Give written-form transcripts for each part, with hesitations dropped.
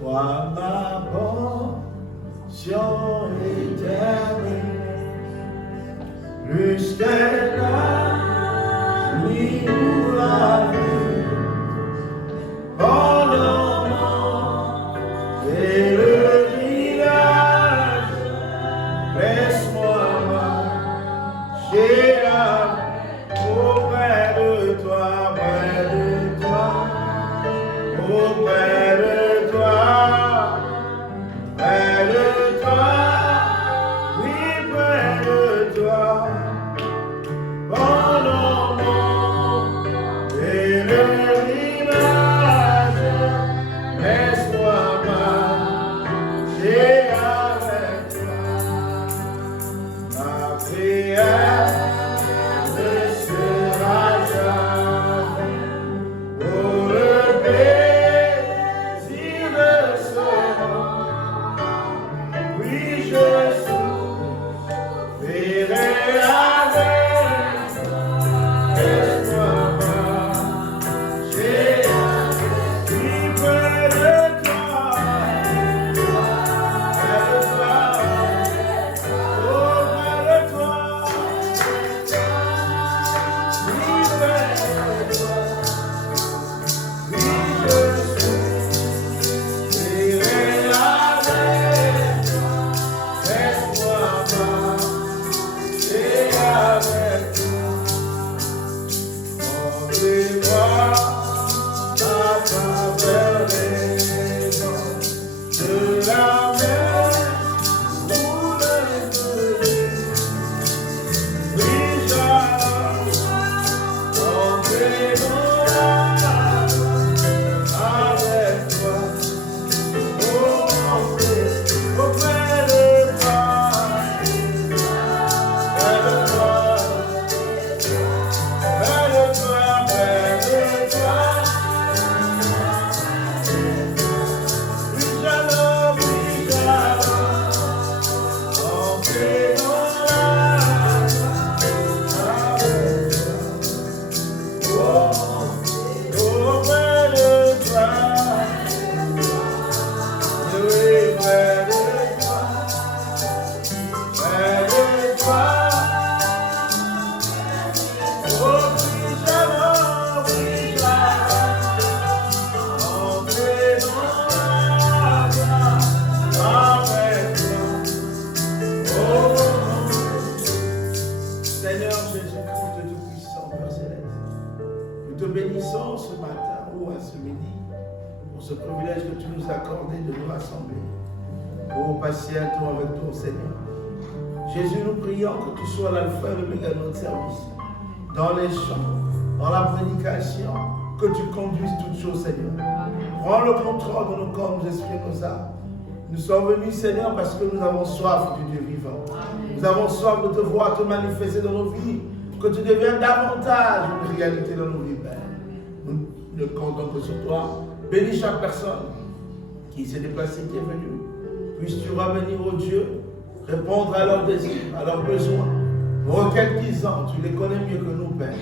Toi ma portion éternelle, plus que la nuit ou la vie, pendant et le village, laisse-moi marcher auprès de toi, près de toi, auprès de toi, près de toi, oui, près de toi, pendant mon pèlerinage, laisse-moi marcher avec toi, ma prière ne sera jamais pour le plaisir de ce monde. Oui, je souffrirai avec toi, laisse-moi marcher si près de toi, auprès de toi, oui, près de toi, oui, je souffrirai avec toi, laisse-moi marcher avec toi. Rendez-moi ta faveur de la mer ou le feu. Oui, j'allons entrer dans la avec toi. Oh, auprès de toi, près de toi, près de toi, près de toi. Oui, j'allons entrer dans la avec toi. Oh, auprès de toi, oui, près de toi, près de toi. Oh, oui, j'allons entrer dans la avec toi. Oh, Seigneur Jésus-Christ Tout-Puissant, Père Céleste, nous te bénissons ce matin ou à ce midi pour ce privilège que tu nous as accordé de nous rassembler. Oh passer un temps avec toi, Seigneur. Jésus, nous prions que tu sois l'alpha et l'oméga de notre service. Dans les chants, dans la prédication, que tu conduises toutes choses, Seigneur. Prends le contrôle de nos corps, nos esprits, nos âmes. Nous sommes venus, Seigneur, parce que nous avons soif du Dieu vivant. Nous avons soif de te voir te manifester dans nos vies, que tu deviennes davantage une réalité dans nos vies, Père. Nous ne comptons que sur toi. Bénis chaque personne qui s'est déplacée, qui est venue. Puisses-tu revenir au Dieu, répondre à leurs désirs, à leurs besoins. Requêtes qu'ils ont, tu les connais mieux que nous, Père,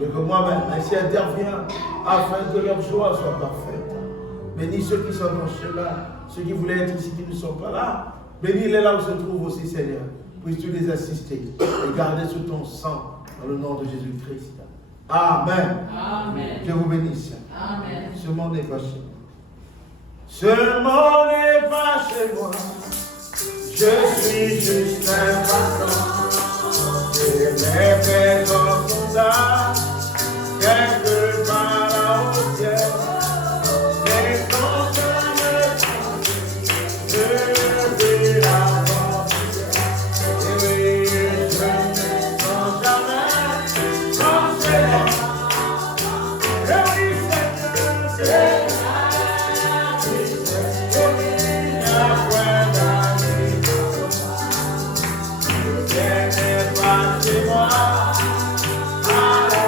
mieux que moi-même. Ainsi interviens afin que leur joie soit parfaite. Bénis ceux qui sont dans le chemin, ceux qui voulaient être ici, qui ne sont pas là. Bénis-les là où se trouvent aussi, Seigneur. Puisses-tu les assister et garder sous ton sang, dans le nom de Jésus-Christ. Amen. Amen. Que vous bénisse. Amen. Ce monde n'est pas chez moi. Ce monde n'est pas chez moi. Je suis juste un passant. Et mes présents sont là, quelque part là au ciel. Mais quand je vis la porte, et oui, je ne sens jamais changer. Et oui, c'est chez moi, à la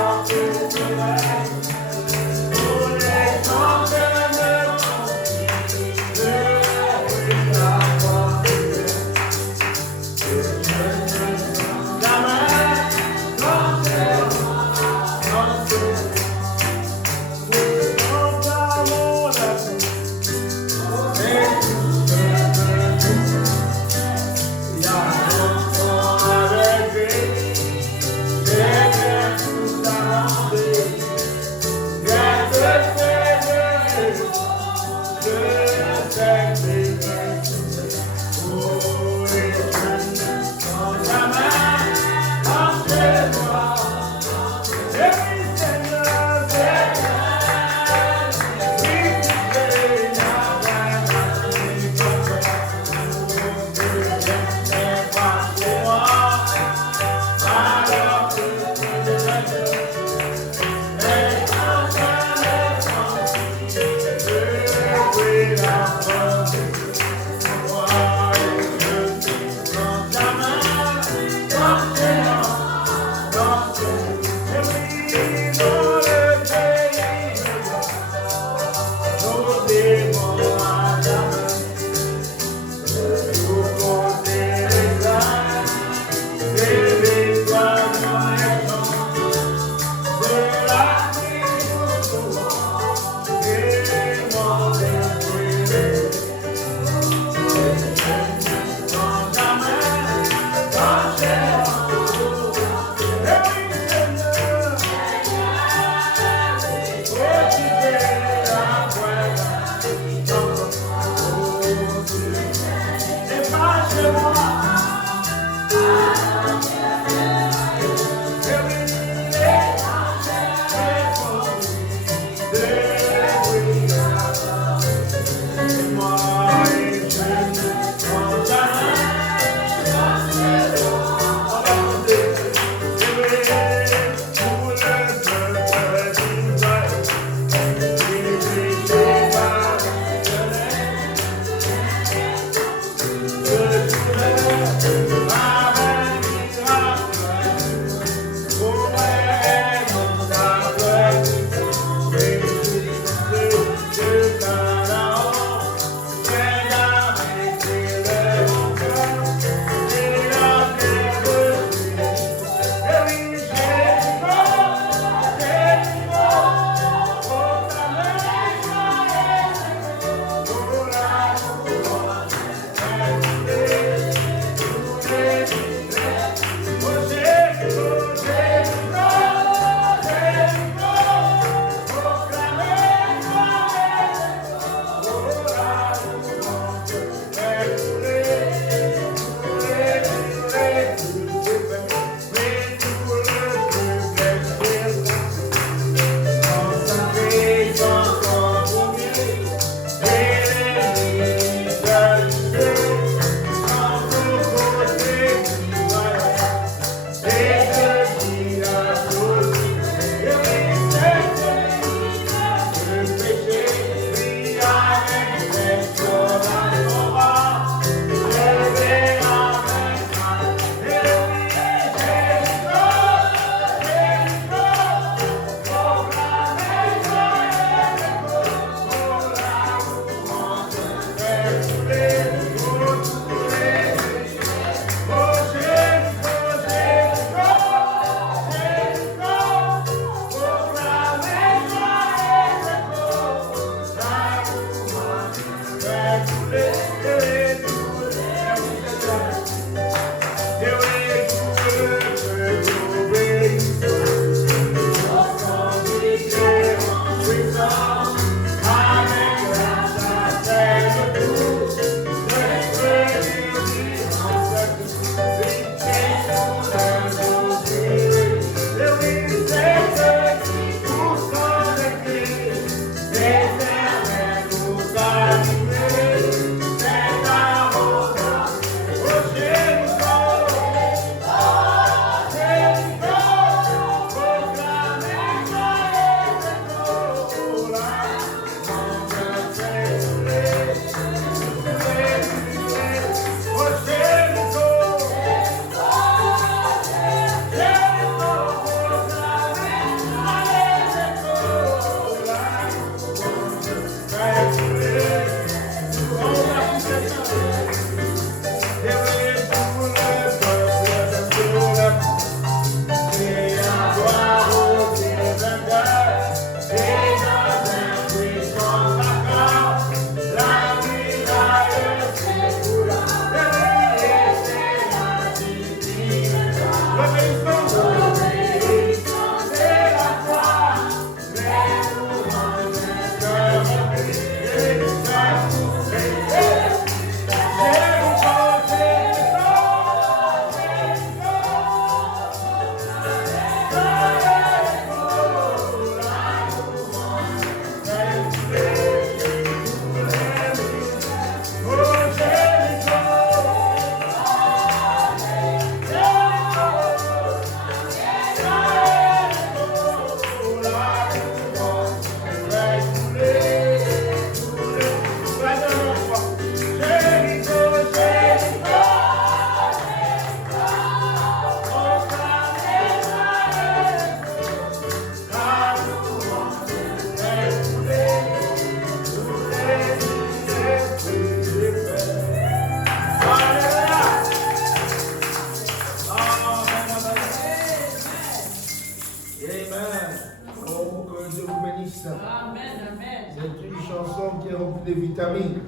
des vitamines.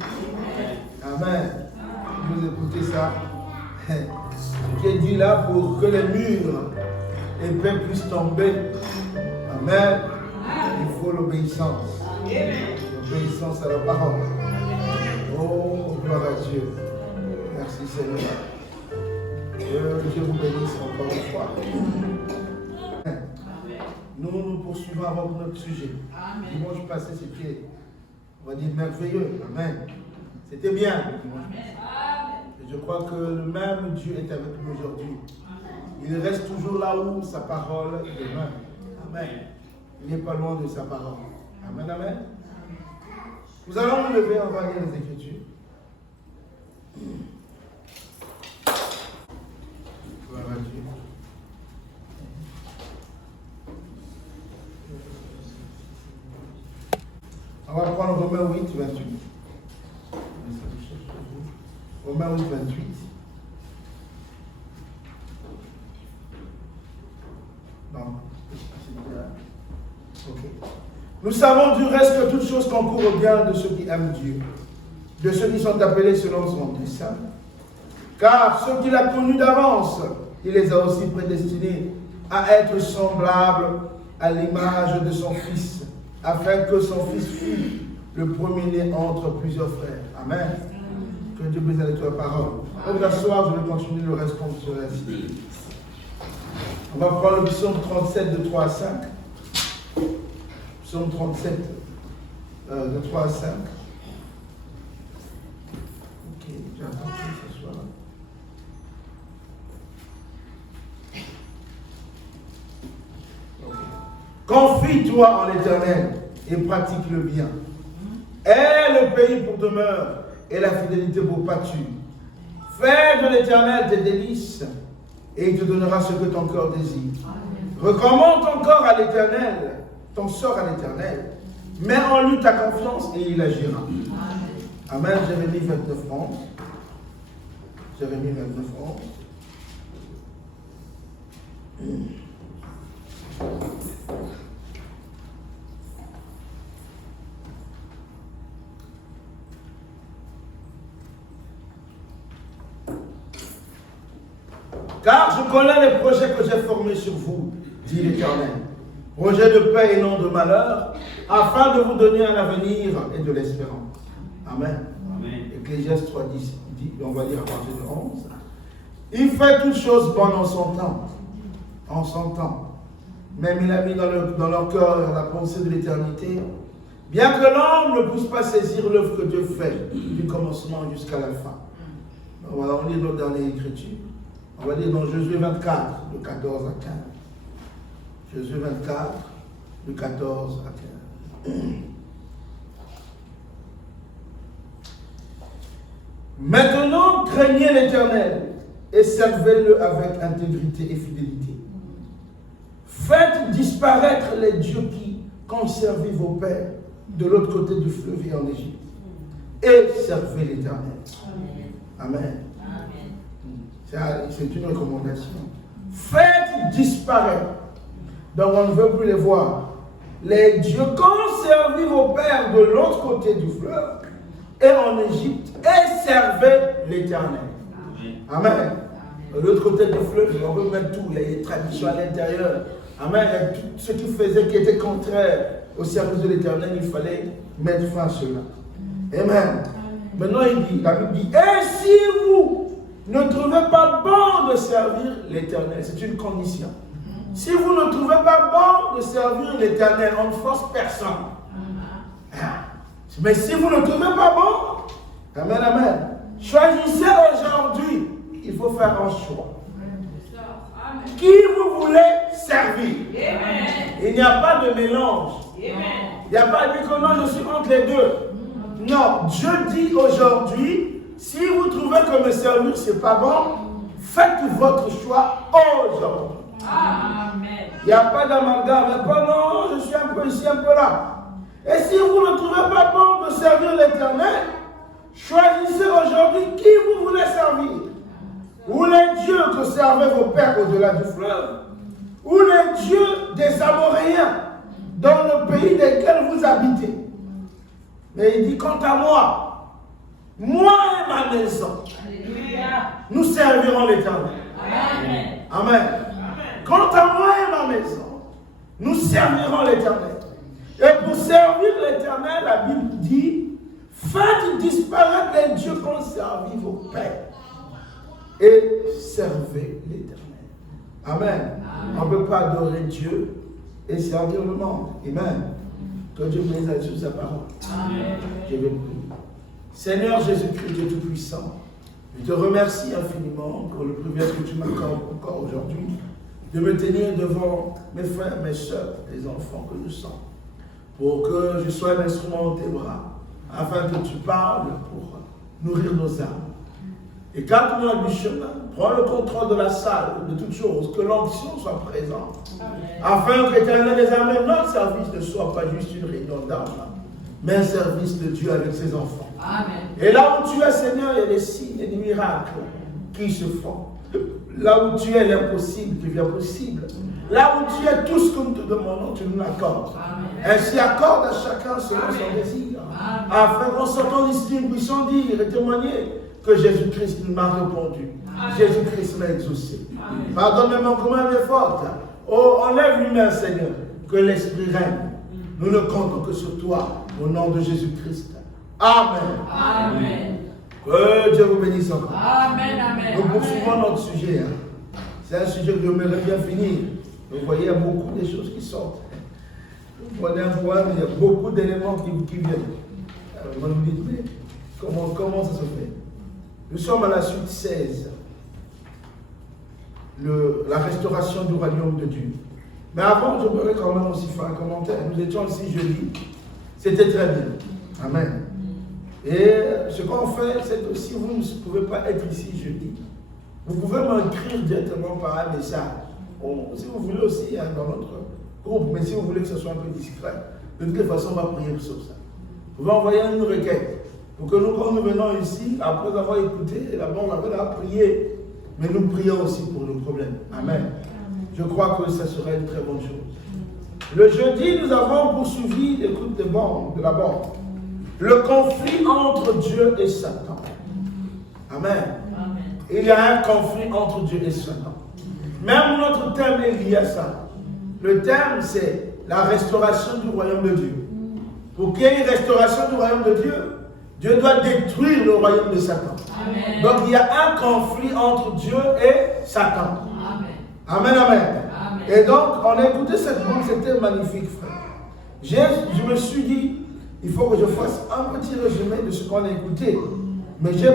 Amen. Vous écoutez ça. Ce qui est dit là pour que les murs épais puissent tomber. Amen. Il faut l'obéissance. L'obéissance à la parole. Oh, gloire à Dieu. Merci Seigneur. Que Dieu vous bénisse encore une fois. Nous poursuivons avec notre sujet. Dimanche passé, c'était, on va dire, merveilleux. Amen. C'était bien. Et je crois que le même Dieu est avec nous aujourd'hui. Il reste toujours là où sa parole demeure. Amen. Il n'est pas loin de sa parole. Amen, amen. Nous allons nous lever, on va lire les Écritures. Gloire à Dieu. On va prendre Romains 8, 28. Romains 8, 28. Non. Okay. Nous savons du reste que toutes choses concourent au bien de ceux qui aiment Dieu, de ceux qui sont appelés selon son dessein. Car ceux qu'il a connus d'avance, il les a aussi prédestinés à être semblables à l'image de son Fils, afin que son Fils fût le premier-né entre plusieurs frères. Amen. Que Dieu bénisse avec la parole. On va s'asseoir, je vais continuer le reste comme sur la cité. On va prendre le psaume 37 de 3 à 5. Psaume 37 de 3 à 5. Ok, j'attends que ce soit là. Confie-toi en l'Éternel et pratique le bien. Aie le pays pour demeure et la fidélité pour pâture. Fais de l'Éternel tes délices et il te donnera ce que ton cœur désire. Recommande ton corps à l'Éternel, ton sort à l'Éternel. Mets en lui ta confiance et il agira. Amen. Jérémie 29, 11. Jérémie 29, 11. Car je connais les projets que j'ai formés sur vous, dit l'Éternel. Projets de paix et non de malheur, afin de vous donner un avenir et de l'espérance. Amen. Ecclésiaste 3, 10, dit, on va lire à partir de 11. Il fait toutes choses bonnes en son temps. En son temps. Même il a mis dans leur cœur la pensée de l'éternité. Bien que l'homme ne puisse pas saisir l'œuvre que Dieu fait, du commencement jusqu'à la fin. On lit notre dernière écriture. On va lire dans Josué 24, de 14 à 15. Josué 24, de 14 à 15. Maintenant, craignez l'Éternel et servez-le avec intégrité et fidélité. Faites disparaître les dieux qui conservaient vos pères de l'autre côté du fleuve et en Égypte. Et servez l'Éternel. Amen. C'est une recommandation. Faites disparaître. Donc on ne veut plus les voir. Les dieux conservez vos pères de l'autre côté du fleuve et en Égypte et servez l'Éternel. Amen. De l'autre côté du fleuve, on veut mettre tout, les traditions à l'intérieur. Amen. Et tout ce qui faisait, qui était contraire au service de l'Éternel, il fallait mettre fin à cela. Amen. Maintenant, il dit, la Bible dit, et si vous ne trouvez pas bon de servir l'Éternel, c'est une condition. Si vous ne trouvez pas bon de servir l'Éternel, on ne force personne. Mais si vous ne trouvez pas bon, amen, amen. Choisissez aujourd'hui. Il faut faire un choix. Qui vous voulez servir? Il n'y a pas de mélange. Il n'y a pas de dire que non, je suis entre les deux. Non, Dieu dit aujourd'hui, si vous trouvez que me servir, ce n'est pas bon, faites votre choix aujourd'hui. Il n'y a pas d'amalgame. Non, je suis un peu ici, un peu là. Et si vous ne trouvez pas bon de servir l'Éternel, choisissez aujourd'hui qui vous voulez servir. Ou les dieux que servaient vos pères au-delà du fleuve, ou les dieux des Amoréens dans le pays dans lequel vous habitez. Mais il dit, quant à moi et ma maison, nous servirons l'Éternel. Amen. Amen. Quant à moi et ma maison, nous servirons l'Éternel. Et pour servir l'Éternel, la Bible dit, faites disparaître les dieux qu'on servit vos pères et servez l'Éternel. Amen. On ne peut pas adorer Dieu et servir le monde. Amen. Que Dieu bénisse sur sa parole. Amen. Je vais prier. Seigneur Jésus-Christ, Dieu Tout-Puissant, je te remercie infiniment pour le privilège que tu m'accordes encore aujourd'hui de me tenir devant mes frères, mes soeurs, les enfants que nous sommes, pour que je sois un instrument dans tes bras, afin que tu parles pour nourrir nos âmes. Et garde-moi du chemin, prends le contrôle de la salle, de toutes choses, que l'onction soit présente, afin que l'Éternel des armées, notre service ne soit pas juste une réunion d'âmes, mais un service de Dieu avec ses enfants. Amen. Et là où tu es, Seigneur, il y a des signes et des miracles qui se font. Là où tu es, l'impossible devient possible. Là où tu es, tout ce que nous te demandons, tu nous l'accordes. Ainsi, accorde à chacun selon son désir. Afin qu'en sortant d'ici, nous puissions dire et témoigner que Jésus-Christ nous m'a répondu. Jésus-Christ m'a exaucé. Pardonne mes manquements et mes fautes. Oh, enlève l'humain, Seigneur, que l'Esprit règne. Nous ne comptons que sur toi, au nom de Jésus-Christ. Amen. Amen. Que Dieu vous bénisse encore. Amen, amen. Nous poursuivons notre sujet. C'est un sujet que j'aimerais bien finir. Vous voyez, il y a beaucoup de choses qui sortent. Vous prenez un poème, il y a beaucoup d'éléments qui viennent. Vous me dites, mais comment ça se fait? Nous sommes à la suite 16. La restauration du royaume de Dieu. Mais avant, je voudrais quand même aussi faire un commentaire. Nous étions ici jeudi. C'était très bien. Amen. Et ce qu'on fait, c'est que si vous ne pouvez pas être ici jeudi, vous pouvez m'écrire directement par un message. Si vous voulez aussi dans notre groupe, mais si vous voulez que ce soit un peu discret, de toute façon, on va prier sur ça. Vous pouvez envoyer une requête pour que nous, quand nous venons ici, après avoir écouté, d'abord on avait à prier, mais nous prions aussi pour nos problèmes. Amen. Je crois que ça serait une très bonne chose. Le jeudi, nous avons poursuivi l'écoute de la bande. Le conflit entre Dieu et Satan. Amen. Amen. Il y a un conflit entre Dieu et Satan. Même notre thème est lié à ça. Le thème, c'est la restauration du royaume de Dieu. Pour qu'il y ait une restauration du royaume de Dieu, Dieu doit détruire le royaume de Satan. Amen. Donc il y a un conflit entre Dieu et Satan. Amen. Amen, amen. Amen. Et donc, on a écouté cette bande, c'était magnifique, frère. Je me suis dit, il faut que je fasse un petit résumé de ce qu'on a écouté. Mais j'ai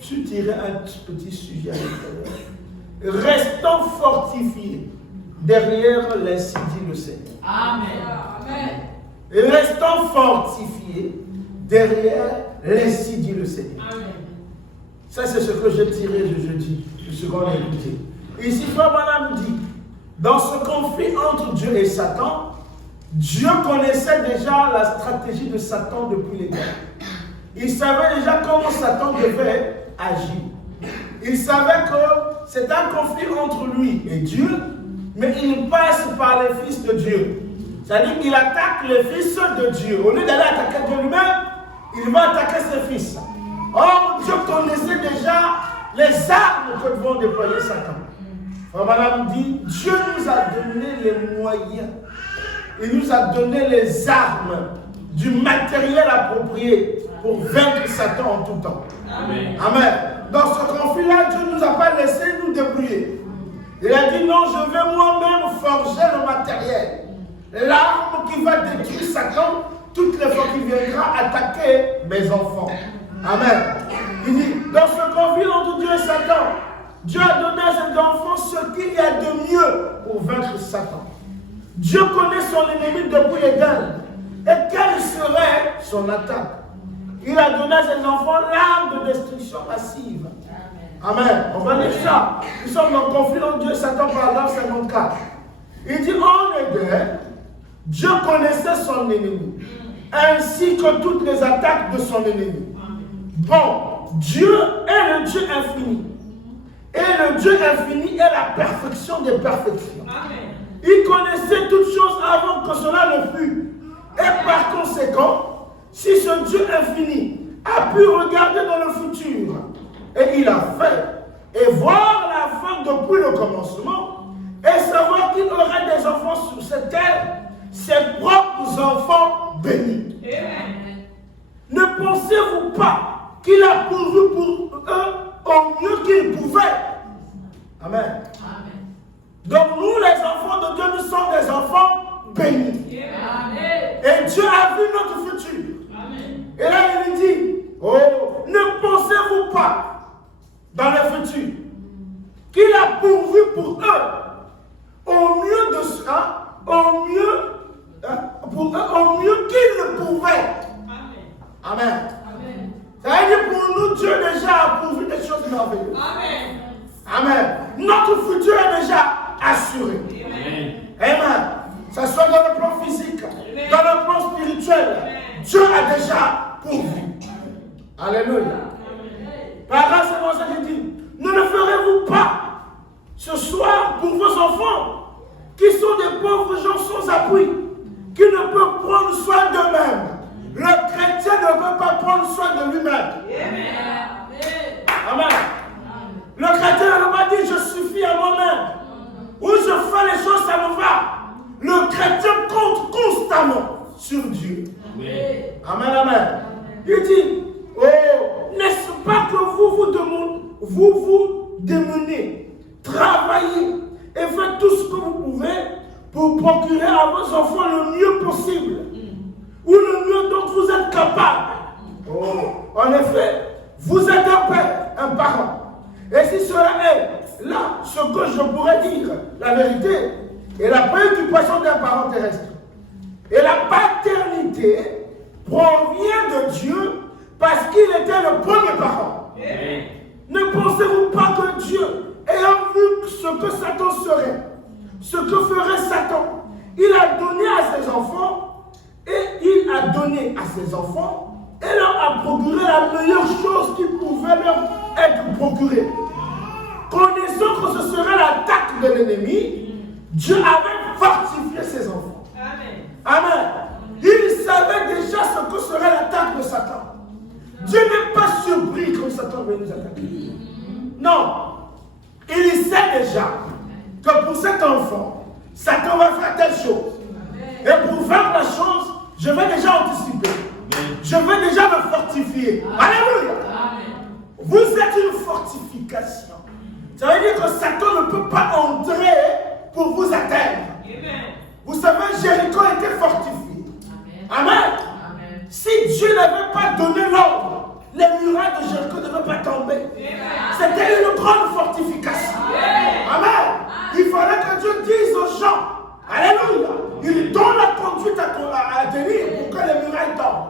su tirer un petit sujet à l'intérieur. Restons fortifiés derrière l'insi dit le Seigneur. Amen. Et restons fortifiés derrière l'insi dit le Seigneur. Amen. Ça, c'est ce que j'ai tiré de jeudi, de ce qu'on a écouté. Ici, Frère Madame dit, dans ce conflit entre Dieu et Satan, Dieu connaissait déjà la stratégie de Satan depuis les temps. Il savait déjà comment Satan devait agir. Il savait que c'est un conflit entre lui et Dieu, mais il passe par les fils de Dieu. C'est-à-dire qu'il attaque les fils de Dieu. Au lieu d'aller attaquer Dieu lui-même, il va attaquer ses fils. Or, Dieu connaissait déjà les armes que vont déployer Satan. Frère Madame dit, Dieu nous a donné les moyens. Il nous a donné les armes, du matériel approprié pour vaincre Satan en tout temps. Amen. Amen. Dans ce conflit-là, Dieu ne nous a pas laissé nous débrouiller. Il a dit non, je vais moi-même forger le matériel. L'arme qui va détruire Satan toutes les fois qu'il viendra attaquer mes enfants. Amen. Il dit, dans ce conflit entre Dieu et Satan, Dieu a donné à ses enfants ce qu'il y a de mieux pour vaincre Satan. Dieu connaît son ennemi depuis l'Éden. Et quelle serait son attaque? Il a donné à ses enfants l'arme de destruction massive. Amen. On va lire ça. Nous sommes dans le conflit entre Dieu et Satan, paragraphe 54. Il dit, en Éden, Dieu connaissait son ennemi, ainsi que toutes les attaques de son ennemi. Bon, Dieu est le Dieu infini. Et le Dieu infini est la perfection des perfections. Amen. Il connaissait toutes choses avant que cela ne fût. Et par conséquent, si ce Dieu infini a pu regarder dans le futur, et il a fait, et voir la fin depuis le commencement, et savoir qu'il aurait des enfants sur cette terre, ses propres enfants bénis. Amen. Ne pensez-vous pas qu'il a pourvu pour eux au mieux qu'il pouvait? Amen. Amen. Donc nous, les enfants de Dieu, nous sommes des enfants bénis. Amen. Et Dieu a vu notre futur. Amen. Et là, il dit, oh, ne pensez-vous pas dans le futur qu'il a pourvu pour eux au mieux de ça, au mieux qu'il le pouvait. Amen. Amen. Amen. Ça veut dire pour nous, Dieu déjà a pourvu des choses merveilleuses. Amen. Amen. Notre futur est déjà assuré. Amen. Amen. Ça soit dans le plan physique, dans le plan spirituel, Dieu a déjà pourvu. Alléluia. Par grâce, c'est pour ça qu'il dit, ne le ferez-vous pas ce soir pour vos enfants, qui sont des pauvres gens sans appui, qui ne peuvent prendre soin d'eux-mêmes. Le chrétien ne peut pas prendre soin de lui-même. Amen. Le chrétien ne peut pas dire je suffis à moi-même. Ou je fais les choses, ça me va. Le chrétien compte constamment sur Dieu. Amen, amen. Il dit, oh, n'est-ce pas que vous démenez, travaillez et faites tout ce que vous pouvez pour procurer à vos enfants le mieux possible ou le mieux dont vous êtes capable. Oh, en effet, vous êtes un père, un parent. Et si cela est là ce que je pourrais dire, la vérité, et la préoccupation d'un parent terrestre, et la paternité provient de Dieu parce qu'il était le premier parent. Amen. Ne pensez-vous pas que Dieu, ayant vu ce que Satan serait, ce que ferait Satan, il a donné à ses enfants, et leur a procuré la meilleure chose qui pouvait leur être procurée. Connaissant que ce serait l'attaque de l'ennemi, Dieu avait fortifié ses enfants. Amen. Amen. Il savait déjà ce que serait l'attaque de Satan. Dieu n'est pas surpris quand Satan va nous attaquer. Non. Il sait déjà que pour cet enfant, Satan va faire telle chose. Et pour faire la chose, je vais déjà anticiper. Je vais déjà me fortifier. Alléluia. Vous êtes une fortification. Ça veut dire que Satan ne peut pas entrer pour vous atteindre. Vous savez, Jéricho était fortifié. Amen. Si Dieu n'avait pas donné l'ordre, les murailles de Jéricho ne devaient pas tomber. C'était une grande fortification. Amen. Il fallait que Dieu dise aux gens, alléluia, il donne la conduite à tenir pour que les murailles tombent.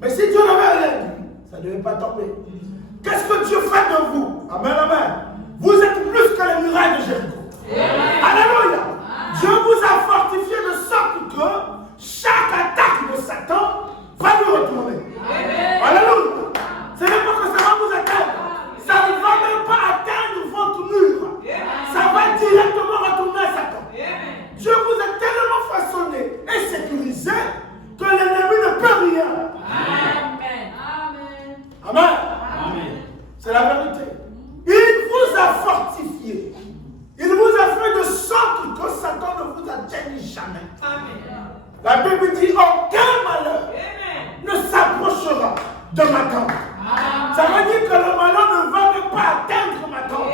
Mais si Dieu n'avait rien dit, ça ne devait pas tomber. Qu'est-ce que Dieu fait de vous? Amen, amen. Vous êtes plus que les murailles de Jéricho. Alléluia. Dieu vous a fortifié de sorte que chaque attaque de Satan va vous retourner. Alléluia. Ce n'est pas que ça va vous atteindre. Ça ne va même pas atteindre votre mur. Ça va directement retourner à Satan. Dieu vous a tellement façonné et sécurisé que l'ennemi ne peut rien. Amen. Amen. C'est la vérité. Il vous a fortifié. Il vous a fait de sorte que Satan ne vous atteigne jamais. Amen. La Bible dit aucun malheur ne s'approchera de ma tente. Ça veut dire que le malheur ne va même pas atteindre ma tente.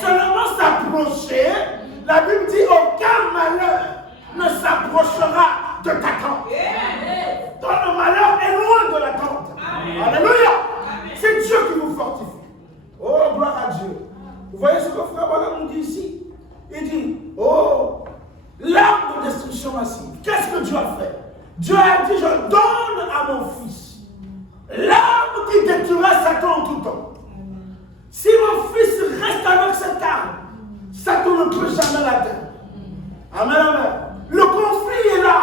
Seulement s'approcher. La Bible dit aucun malheur ne s'approchera de ta tente. Donc le malheur est loin de la tente. Alléluia. C'est Dieu qui vous fortifie. Oh, gloire à Dieu. Vous voyez ce que Frère Branham nous dit ici? Il dit, oh, l'arme de destruction massive. Qu'est-ce que Dieu a fait? Dieu a dit, je donne à mon fils l'arme qui détruira Satan en tout temps. Si mon fils reste avec cette arme, Satan ne peut jamais l'atteindre. Amen, amen. Le conflit est là.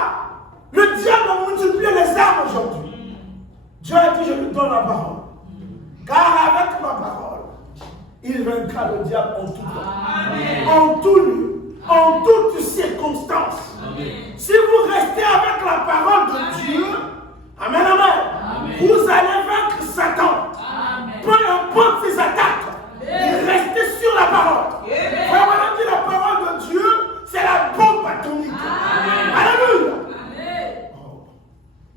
Le diable a multiplié les armes aujourd'hui. Dieu a dit, je lui donne la parole. Car avec ma parole, il vaincra le diable en tout temps. En tout lieu, en toutes circonstances. Amen. Si vous restez avec la parole de Dieu, Amen, amen. Vous allez vaincre Satan. Peu importe ses attaques, restez sur la parole. Vraiment dit la parole de Dieu, c'est la bombe atomique. Alléluia.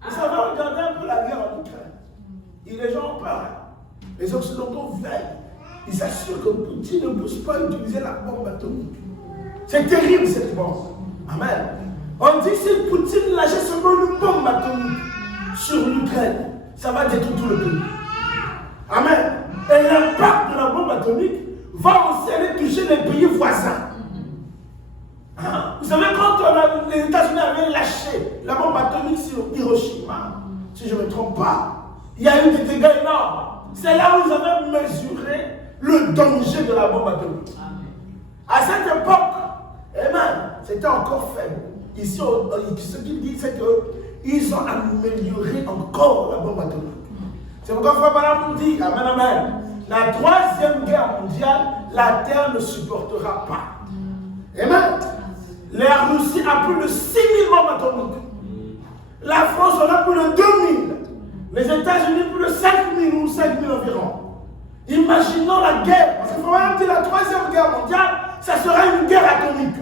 Vous savez, regardez un peu la guerre en Ukraine. Et les gens ont peur. Les Occidentaux veillent. Ils assurent que Poutine ne puisse pas utiliser la bombe atomique. C'est terrible cette bombe. Amen. On dit que si Poutine lâchait seulement une bombe atomique sur l'Ukraine, ça va détruire tout le pays. Amen. Et l'impact de la bombe atomique va aussi aller toucher les pays voisins. Hein? Vous savez, quand les États-Unis avaient lâché la bombe atomique sur Hiroshima, si je ne me trompe pas, il y a eu des dégâts énormes. C'est là où ils avaient mesuré le danger de la bombe atomique. À cette époque, c'était encore faible. Ici, ce qu'ils disent, c'est qu'ils ont amélioré encore la bombe atomique. C'est pourquoi Frère Branham nous dit, amen, amen, la troisième guerre mondiale, la terre ne supportera pas. Amen. La Russie a plus de 6000 bombes atomiques. La France en a plus de 2000. Les États-Unis plus de 5000 ou 5000 environ. Imaginons la guerre. Parce que Frère Branham dit la troisième guerre mondiale, ça sera une guerre atomique.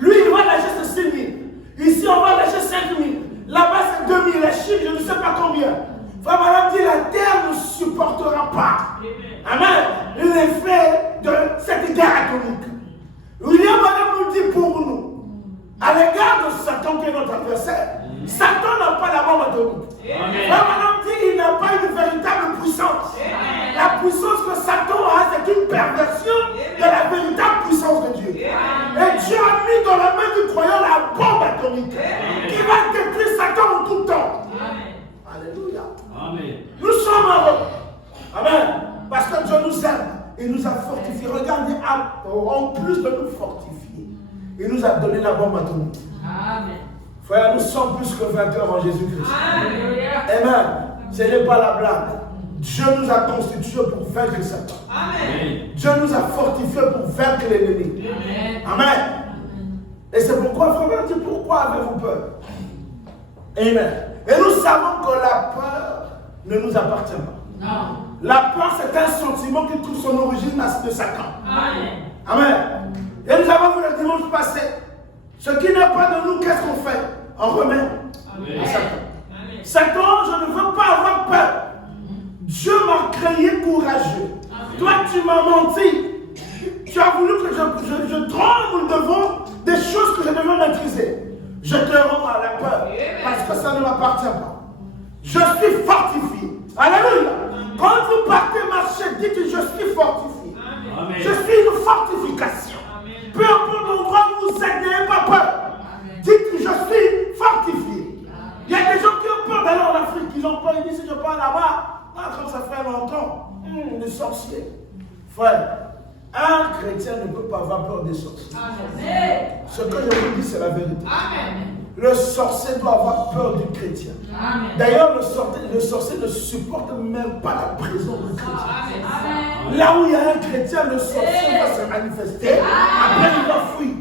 Lui, il va lâcher ses 6000. Ici, on va lâcher 5000. Là-bas, c'est 2000. La Chine, je ne sais pas combien. Frère Branham dit la terre ne supportera pas. Amen. L'effet de cette guerre atomique. William Branham nous dit pour nous, à l'égard de Satan qui est notre adversaire, Satan n'a pas la bombe atomique. Frère Branham dit qu'il n'a pas une véritable puissance. La puissance que Satan a, c'est une perversion de la véritable puissance de Dieu. Et Dieu a mis dans la main du croyant la bombe atomique qui va détruire Satan en tout temps. Alléluia. Amen. Nous sommes heureux. Amen. Parce que Dieu nous aime. Il nous a fortifiés. Regardez, en plus de nous fortifier, il nous a donné la bombe atomique. Amen. Frère, nous sommes plus que vainqueurs en Jésus-Christ. Amen. Ce n'est pas la blague. Dieu nous a constitués pour vaincre Satan. Amen. Dieu nous a fortifiés pour vaincre l'ennemi. Amen. Et c'est pourquoi, frère, dit pourquoi avez-vous peur? Amen. Et nous savons que la peur ne nous appartient pas. Non. La peur, c'est un sentiment qui trouve son origine de Satan. Amen. Amen. Et nous avons vu le dimanche passé. Ce qui n'est pas de nous, qu'est-ce qu'on fait? On remet à Satan. Amen. Satan, je ne veux pas avoir peur. Dieu m'a créé courageux. Amen. Toi, tu m'as menti. Tu as voulu que je tremble devant des choses que je devais maîtriser. Je te rends à la peur parce que ça ne m'appartient pas. Je suis fortifié. Alléluia. Quand vous partez marcher, dites que je suis fortifié. Amen. Je suis une fortification. Amen. Peu importe l'endroit où vous êtes, n'ayez pas peur. Dites que je suis fortifié. Amen. Il y a des gens qui ont peur d'aller en Afrique. Ils ont peur, ils disent si je pars là-bas, comme ça fait longtemps, des sorciers. Frère, un chrétien ne peut pas avoir peur des sorciers. Amen. Ce que je vous dis, c'est la vérité. Amen. Le sorcier doit avoir peur du chrétien. D'ailleurs, le sorcier ne supporte même pas la présence du chrétien. Amen. Là où il y a un chrétien, le sorcier va se manifester. Après, il va fuir.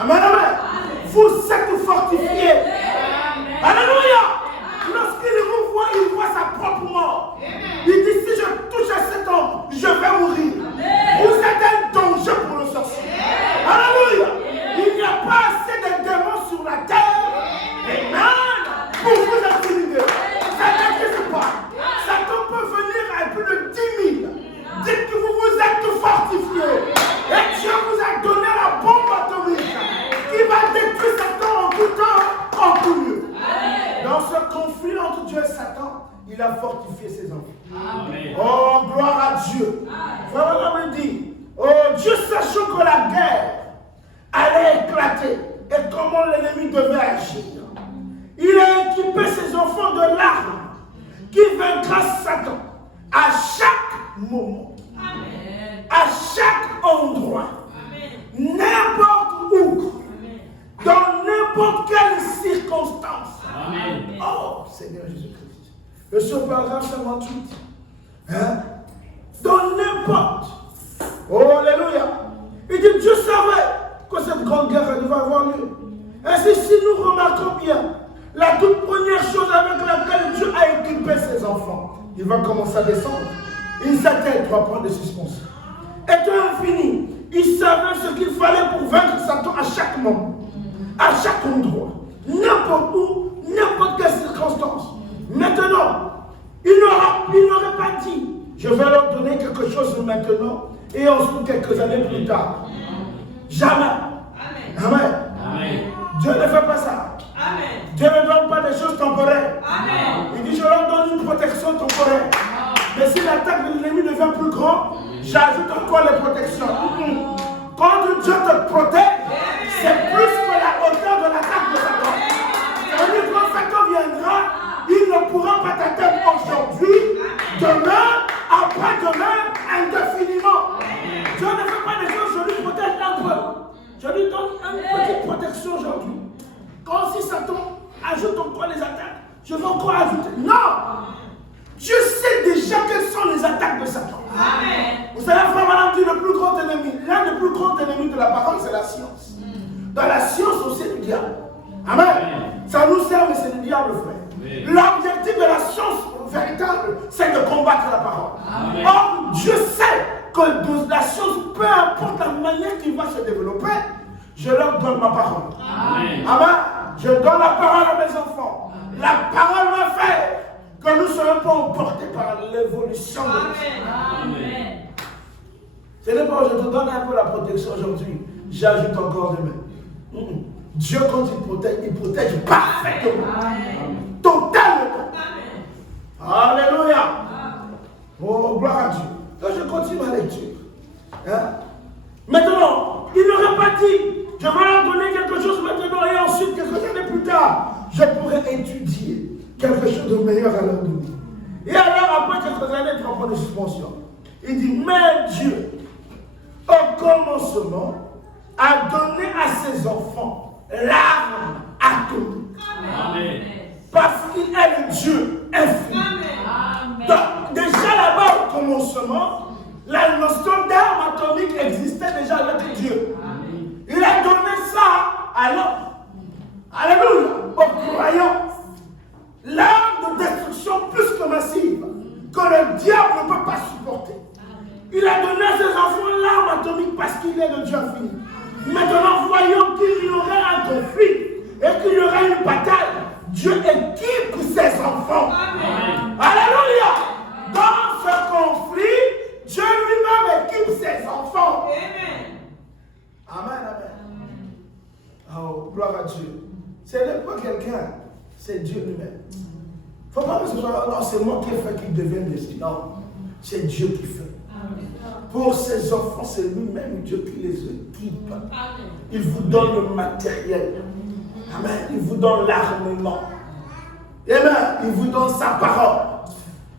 Amen. Amen. Vous êtes fortifiés. Alléluia. Lorsqu'il vous voit, il voit sa propre mort. Il dit, si je touche à cet homme, je vais mourir. Vous êtes un danger pour le sorcier. Alléluia. Il n'y a pas assez de démons sur la terre. Amen. Pour vous intimider. Ça n'existe pas. Satan peut venir à plus de 10 000. Dites que vous vous êtes fortifiés. Et Dieu vous a donné la bombe atomique qui va détruire Satan en tout temps, en tout lieu. Dans ce conflit entre Dieu et Satan, il a fortifié ses enfants. Amen. Oh, gloire à Dieu. Voilà me dit, oh Dieu, sachant que la guerre allait éclater et comment l'ennemi devait agir, il a équipé ses enfants de l'arme qui vaincra Satan à chaque moment, amen, à chaque endroit, n'importe où, dans n'importe quelle circonstance. Amen. Oh Seigneur Jésus-Christ. Le sur paragraphe 58. Hein? Dans n'importe. Oh Alléluia. Il dit Dieu savait que cette grande guerre devait avoir lieu. Ainsi, si nous remarquons bien, la toute première chose avec laquelle il va commencer à descendre. Il s'attelle 3 points de suspension. Et Dieu infini, il savait ce qu'il fallait pour vaincre Satan à chaque moment, à chaque endroit, n'importe où, n'importe quelle circonstance. Maintenant, il n'aurait pas dit, je vais leur donner quelque chose maintenant et ensuite quelques années plus tard. Jamais. Amen. Amen. Dieu ne fait pas ça. Amen. Dieu ne donne pas des choses temporaires. Amen. Il dit, je leur donne une protection temporaire. Mais si l'attaque de l'ennemi devient plus grande, j'ajoute encore les protections. Quand Dieu te protège, c'est plus que la hauteur de l'attaque de Satan. C'est-à-dire que quand Satan viendra, il ne pourra pas t'atteindre aujourd'hui, demain, après-demain, indéfiniment. Dieu ne fait pas des choses, je lui protège un peu. Je lui donne une petite protection aujourd'hui. Quand si Satan ajoute encore les attaques, je vais encore ajouter. Non! Je sais déjà quelles sont les attaques de Satan. Amen. Vous savez, frère, madame, dit le plus grand ennemi. L'un des plus grands ennemis de la parole, c'est la science. Dans la science aussi, c'est du diable. Amen. Ça nous sert, mais c'est du diable, frère. L'objectif de la science véritable, c'est de combattre la parole. Amen. Or, Dieu sait que de la science, peu importe la manière qu'il va se développer, je leur donne ma parole. Amen. Amen. Je donne la parole à mes enfants. Amen. La parole va faire que nous ne serons pas emportés par l'évolution de Amen. Ce n'est pas je te donne un peu la protection aujourd'hui, j'ajoute encore demain. Dieu, quand il protège parfaitement. Amen. Totalement. Amen. Alléluia. Oh, gloire à Dieu. Donc je continue ma lecture. Hein? Maintenant, il n'aurait pas dit, je vais leur donner quelque chose maintenant et ensuite, quelques années plus tard, je pourrais étudier quelque chose de meilleur à leur donner. Et alors, après quelques années, 3 points de suspension, il dit, mais Dieu, au commencement, a donné à ses enfants l'arme atomique. Amen. Parce qu'il est le Dieu infini. Amen. Donc, déjà là-bas, au commencement, la notion d'arme atomique existait déjà avec Dieu. Amen. Il a donné ça à l'homme. Alléluia. Aux croyants. L'arme de destruction plus que massive, que le diable ne peut pas supporter. Il a donné à ses enfants l'arme atomique parce qu'il est le Dieu infini. Maintenant, voyons qu'il y aurait un conflit et qu'il y aurait une bataille. Dieu équipe ses enfants. Amen. Alléluia. Dans ce conflit, Dieu lui-même équipe ses enfants. Amen. Amen, amen. Oh, gloire à Dieu. Ce n'est pas quelqu'un, c'est Dieu lui-même. Il ne faut pas que ce soit, non, c'est moi qui ai fait qu'ils deviennent des non, c'est Dieu qui fait. Amen. Pour ses enfants, c'est lui-même Dieu qui les équipe. Amen. Il vous donne le matériel. Amen. Il vous donne l'armement. Amen. Il vous donne sa parole.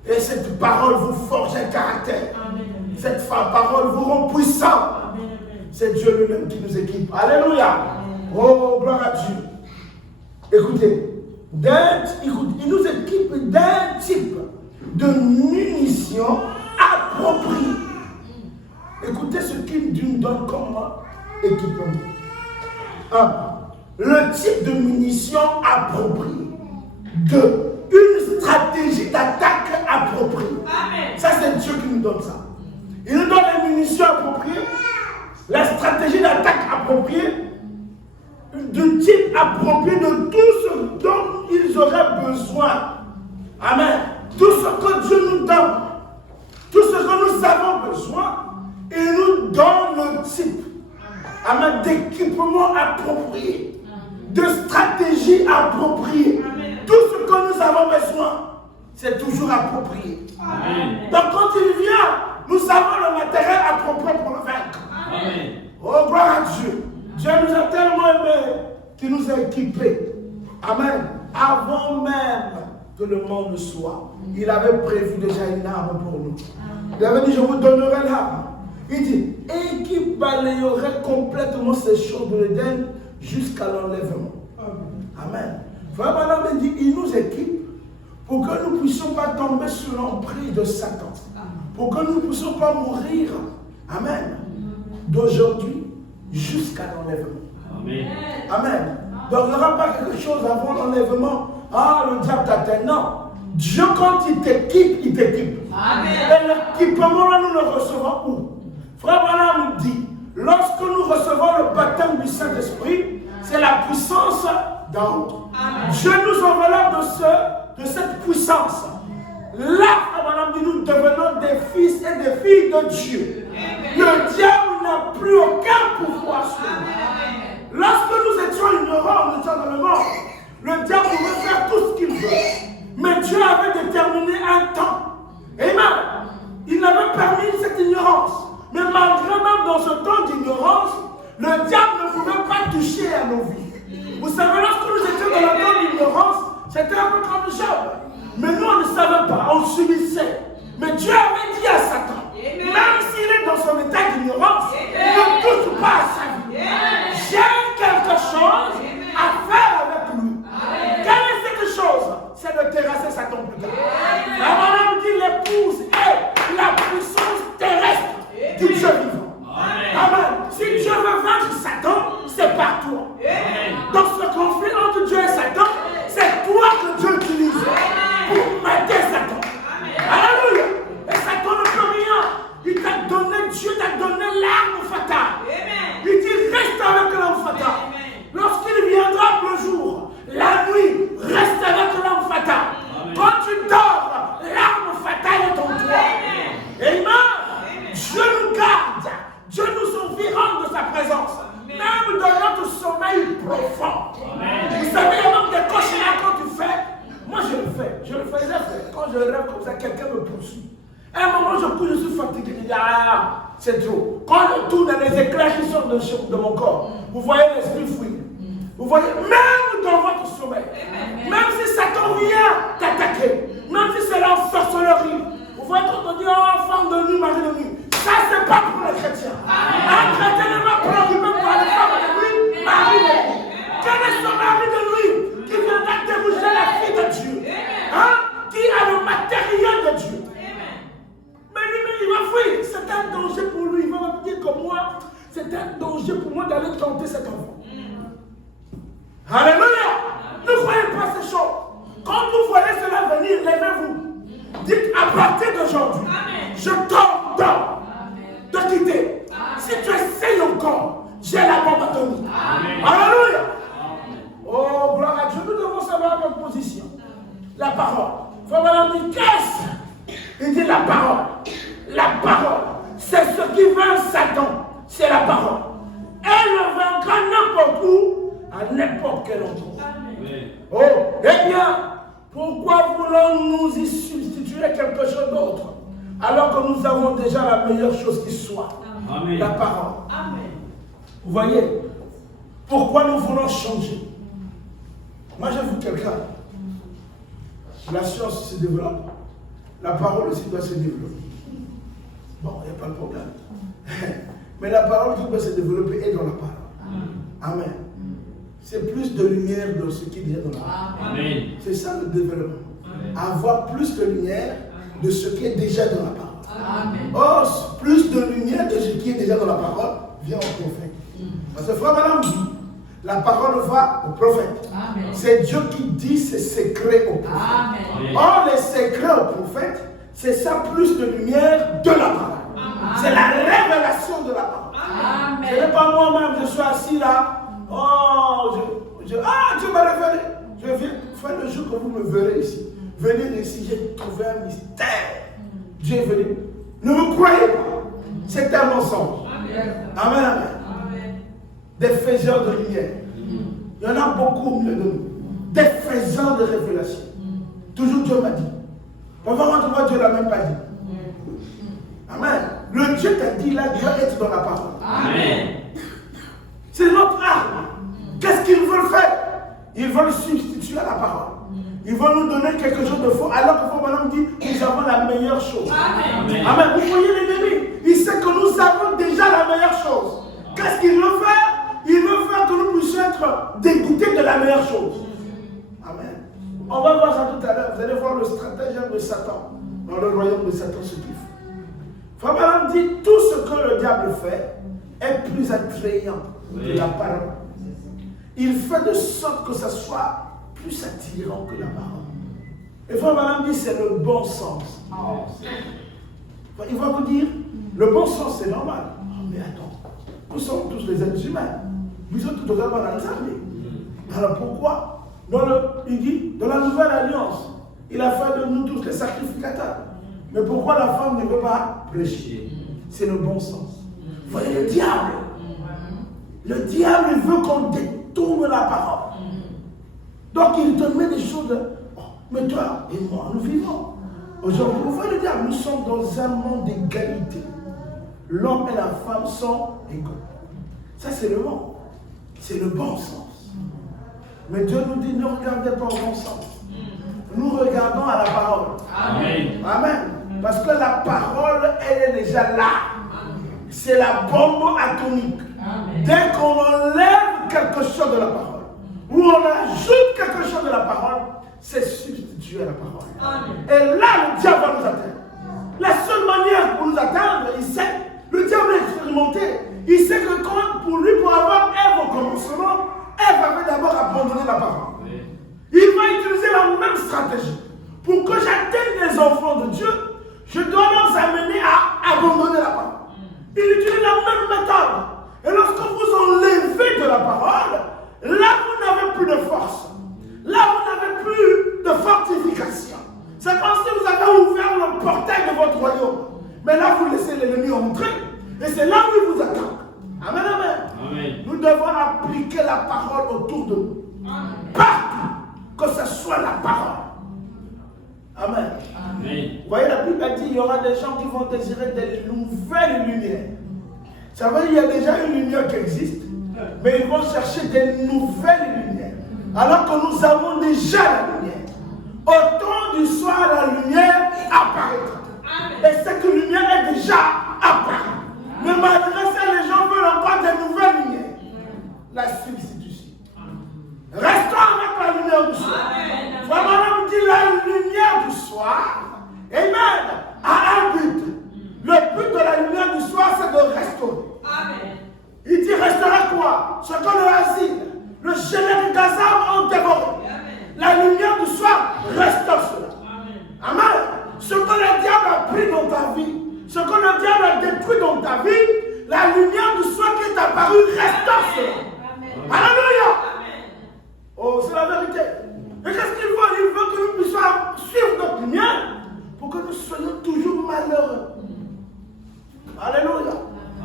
Et cette parole vous forge un caractère. Amen. Cette parole vous rend puissant. Amen. C'est Dieu lui-même qui nous équipe. Alléluia. Amen. Oh, gloire à Dieu. Écoutez, il nous équipe d'un type de munitions appropriées. Écoutez ce qu'il nous donne comme équipement. Le type de munitions appropriées. 2. Une stratégie d'attaque appropriée. Amen. Ça, c'est Dieu qui nous donne ça. Il nous donne les munitions appropriées, la stratégie d'attaque appropriée, du type approprié de tout ce dont ils auraient besoin. Amen. Tout ce que Dieu nous donne, tout ce que nous avons besoin, il nous donne le type, amen, d'équipement approprié, de stratégie appropriée. Amen. Tout ce que nous avons besoin, c'est toujours approprié. Amen. Donc quand il vient, nous avons le matériel approprié pour le vaincre. Amen. Oh, gloire à Dieu. Dieu nous a tellement aimés qu'il nous a équipés. Amen. Avant même que le monde ne soit, il avait prévu déjà une arme pour nous. Il avait dit, je vous donnerai l'arme. Il dit, et qui balayerait complètement ces choses de l'Éden jusqu'à l'enlèvement. Amen. Frère Madame dit, il nous équipe pour que nous ne puissions pas tomber sous l'emprise de Satan. Pour que nous ne puissions pas mourir. Amen. D'aujourd'hui jusqu'à l'enlèvement. Amen. Amen. Donc il n'y aura pas quelque chose avant l'enlèvement. Ah, le diable t'atteint. Non. Dieu, quand il t'équipe, il t'équipe. Amen. Et l'équipement, là, nous le recevons où? Frère Branham dit, lorsque nous recevons le baptême du Saint-Esprit, c'est la puissance d'en haut. Dieu nous enveloppe de cette puissance. Là, Frère Branham dit, nous devenons des fils et des filles de Dieu. Le diable n'a plus aucun pouvoir sur nous. Lorsque nous étions ignorants, nous étions dans le monde, le diable pouvait faire tout ce qu'il veut. Mais Dieu avait déterminé un temps. Amen. Il avait permis cette ignorance. Mais malgré même dans ce temps d'ignorance, le diable ne pouvait pas toucher à nos vies. Vous savez, lorsque nous étions dans le temps d'ignorance, c'était un peu comme Job. Mais nous, on ne savait pas, on subissait. Mais Dieu avait dit à Satan, même s'il est dans son état d'ignorance, ne touche pas à sa vie. J'ai quelque chose à faire avec lui. Quelle est cette chose? C'est de terrasser Satan plus tard. La Madame dit l'épouse est la puissance terrestre du Dieu vivant. Amen. Si Dieu veut vaincre Satan, c'est par toi. Dans ce conflit entre Dieu et Satan, c'est toi que Dieu utilise pour mater Satan. Alléluia. Et Satan ne peut rien. Il t'a donné, Dieu t'a donné l'arme fatale. Il dit reste avec l'arme fatale. Lorsqu'il viendra le jour, la nuit, reste avec l'arme fatale. Quand tu dors, l'arme fatale est en toi. Amen. Dieu nous garde. Dieu nous environne de sa présence. Même dans notre sommeil profond. Vous savez, il y a même des cauchemars quand tu fais. Moi, je le fais. Je le faisais. Quand je rêve comme ça, quelqu'un me poursuit. À un moment, je couche, je suis fatigué. Je dis, ah, c'est trop. Quand je tourne, il y a des éclairs qui sortent de mon corps. Vous voyez l'esprit fuir. Vous voyez, même dans votre sommeil, même si Satan vient t'attaquer, même si c'est la sorcellerie, vous voyez quand on dit, oh, femme de nuit, mari de nuit, ça c'est pas pour les chrétiens. Un chrétien ne va pas préoccupé par les femmes de nuit, mari de nuit. Quel est ce mari de nuit qui viendra dérouger la fille de Dieu, hein? Qui a le matériel de Dieu? Mais lui-même, il va fuir. C'est un danger pour lui. Il va me dire comme moi, c'est un danger pour moi d'aller tenter cet enfant. Alléluia. Ne voyez pas ces choses. Quand vous voyez cela venir, levez-vous. Dites à partir d'aujourd'hui, je t'ordonne de quitter. Si tu essayes encore, j'ai la bombe atomique. Alléluia. Oh, gloire à Dieu. Nous devons savoir notre position. La parole. Frère Madame dit, qu'est-ce? Il dit la parole. La parole. C'est ce qui vainc Satan. C'est la parole. Elle le vaincra n'importe où, à n'importe quel endroit. Oh, eh bien, pourquoi voulons-nous y substituer quelque chose d'autre alors que nous avons déjà la meilleure chose qui soit? Amen. La parole. Amen. Vous voyez, pourquoi nous voulons changer? Moi, j'avoue quelqu'un. La science se développe, la parole aussi doit se développer. Bon, il n'y a pas de problème. Mais la parole qui doit se développer est dans la parole. Amen. C'est plus de lumière dans ce qui est déjà dans la parole. Amen. C'est ça le développement. Amen. Avoir plus de lumière de ce qui est déjà dans la parole. Amen. Or, plus de lumière de ce qui est déjà dans la parole vient au prophète. Parce que frère Madame dit, la parole va au prophète. C'est Dieu qui dit ses secrets au prophète. Amen. Or, les secrets au prophète, c'est ça plus de lumière de la parole. C'est la révélation de la parole. Amen. Ce n'est pas moi-même, je suis assis là. Oh, Dieu m'a révélé. Je viens faire le jour que vous me verrez ici. Venez ici, j'ai trouvé un mystère. Dieu est venu. Ne me croyez pas. C'est un mensonge. Amen. Amen, amen. Des faiseurs de lumière. Il y en a beaucoup au milieu de nous. Des faiseurs de révélation. Toujours Dieu m'a dit. Parfois, quand tu vois, Dieu ne l'a même pas dit. Amen. Le Dieu t'a dit là, doit être dans la parole. Amen. C'est notre arme. Qu'est-ce qu'ils veulent faire? Ils veulent substituer à la parole. Ils veulent nous donner quelque chose de faux. Alors que Frère Madame dit, nous avons la meilleure chose. Amen. Amen. Vous voyez l'ennemi, il sait que nous avons déjà la meilleure chose. Qu'est-ce qu'il veut faire? Il veut faire que nous puissions être dégoûtés de la meilleure chose. Amen. On va voir ça tout à l'heure. Vous allez voir le stratagème de Satan dans le royaume de Satan, ce qu'il fait. Frère Madame dit, tout ce que le diable fait est plus attrayant que la parole. Il fait de sorte que ça soit plus attirant que la parole. Et frère Madame dit c'est le bon sens. Il va vous dire, le bon sens c'est normal. Oh, mais attends, nous sommes tous des êtres humains. Nous sommes tous totalement dans les armées. Alors pourquoi il dit, dans la nouvelle alliance, il a fait de nous tous les sacrificateurs. Mais pourquoi la femme ne veut pas prêcher? C'est le bon sens. Vous voyez le diable. Le diable veut qu'on détourne la parole. Donc il te met des choses de... Oh, mais toi et moi, nous vivons. Aujourd'hui, vous voyez le diable, nous sommes dans un monde d'égalité. L'homme et la femme sont égaux. Ça c'est le monde. C'est le bon sens. Mais Dieu nous dit, ne regardez pas au bon sens. Nous regardons à la parole. Amen. Amen. Parce que la parole, elle est déjà là. C'est la bombe atomique. Amen. Dès qu'on enlève quelque chose de la parole, ou on ajoute quelque chose de la parole, c'est substitué à la parole. Amen. Et là, le diable va nous atteindre. La seule manière pour nous atteindre, il sait, le diable est expérimenté. Il sait que pour avoir Ève au commencement, Ève avait d'abord abandonné la parole. Oui. Il va utiliser la même stratégie. Pour que j'atteigne les enfants de Dieu, je dois les amener à abandonner la parole. Il utilise la même méthode. Et lorsque vous enlevez de la parole, là vous n'avez plus de force. Là vous n'avez plus de fortification. C'est comme si vous avez ouvert le portail de votre royaume. Mais là vous laissez l'ennemi entrer. Et c'est là où il vous attaque. Amen, amen. Amen. Nous devons appliquer la parole autour de nous. Amen. Partout. Que ce soit la parole. Amen. Amen. Vous voyez, la Bible a dit il y aura des gens qui vont désirer des nouvelles lumières. Ça veut dire qu'il y a déjà une lumière qui existe, mais ils vont chercher des nouvelles lumières. Alors que nous avons déjà la lumière. Au temps du soir, la lumière apparaîtra. Amen. Et cette lumière est déjà apparue. Mais malgré ça, les gens veulent encore des nouvelles lumières. La substitution. Restons avec la lumière du soir. Vraiment, on dit la lumière du soir, amen, a un but. Le but de la lumière du soir, c'est de restaurer. Amen. Il dit restaurer quoi? Ce que le asile, le générique d'Azar ont dévoré. La lumière du soir restaure cela. Amen. Amen. Ce que le diable a pris dans ta vie, ce que le diable a détruit dans ta vie, la lumière du soir qui est apparue restaure cela. Amen. Alléluia. Oh, c'est la vérité. Et qu'est-ce qu'il veut? Il veut que nous puissions suivre notre lumière pour que nous soyons toujours malheureux. Alléluia.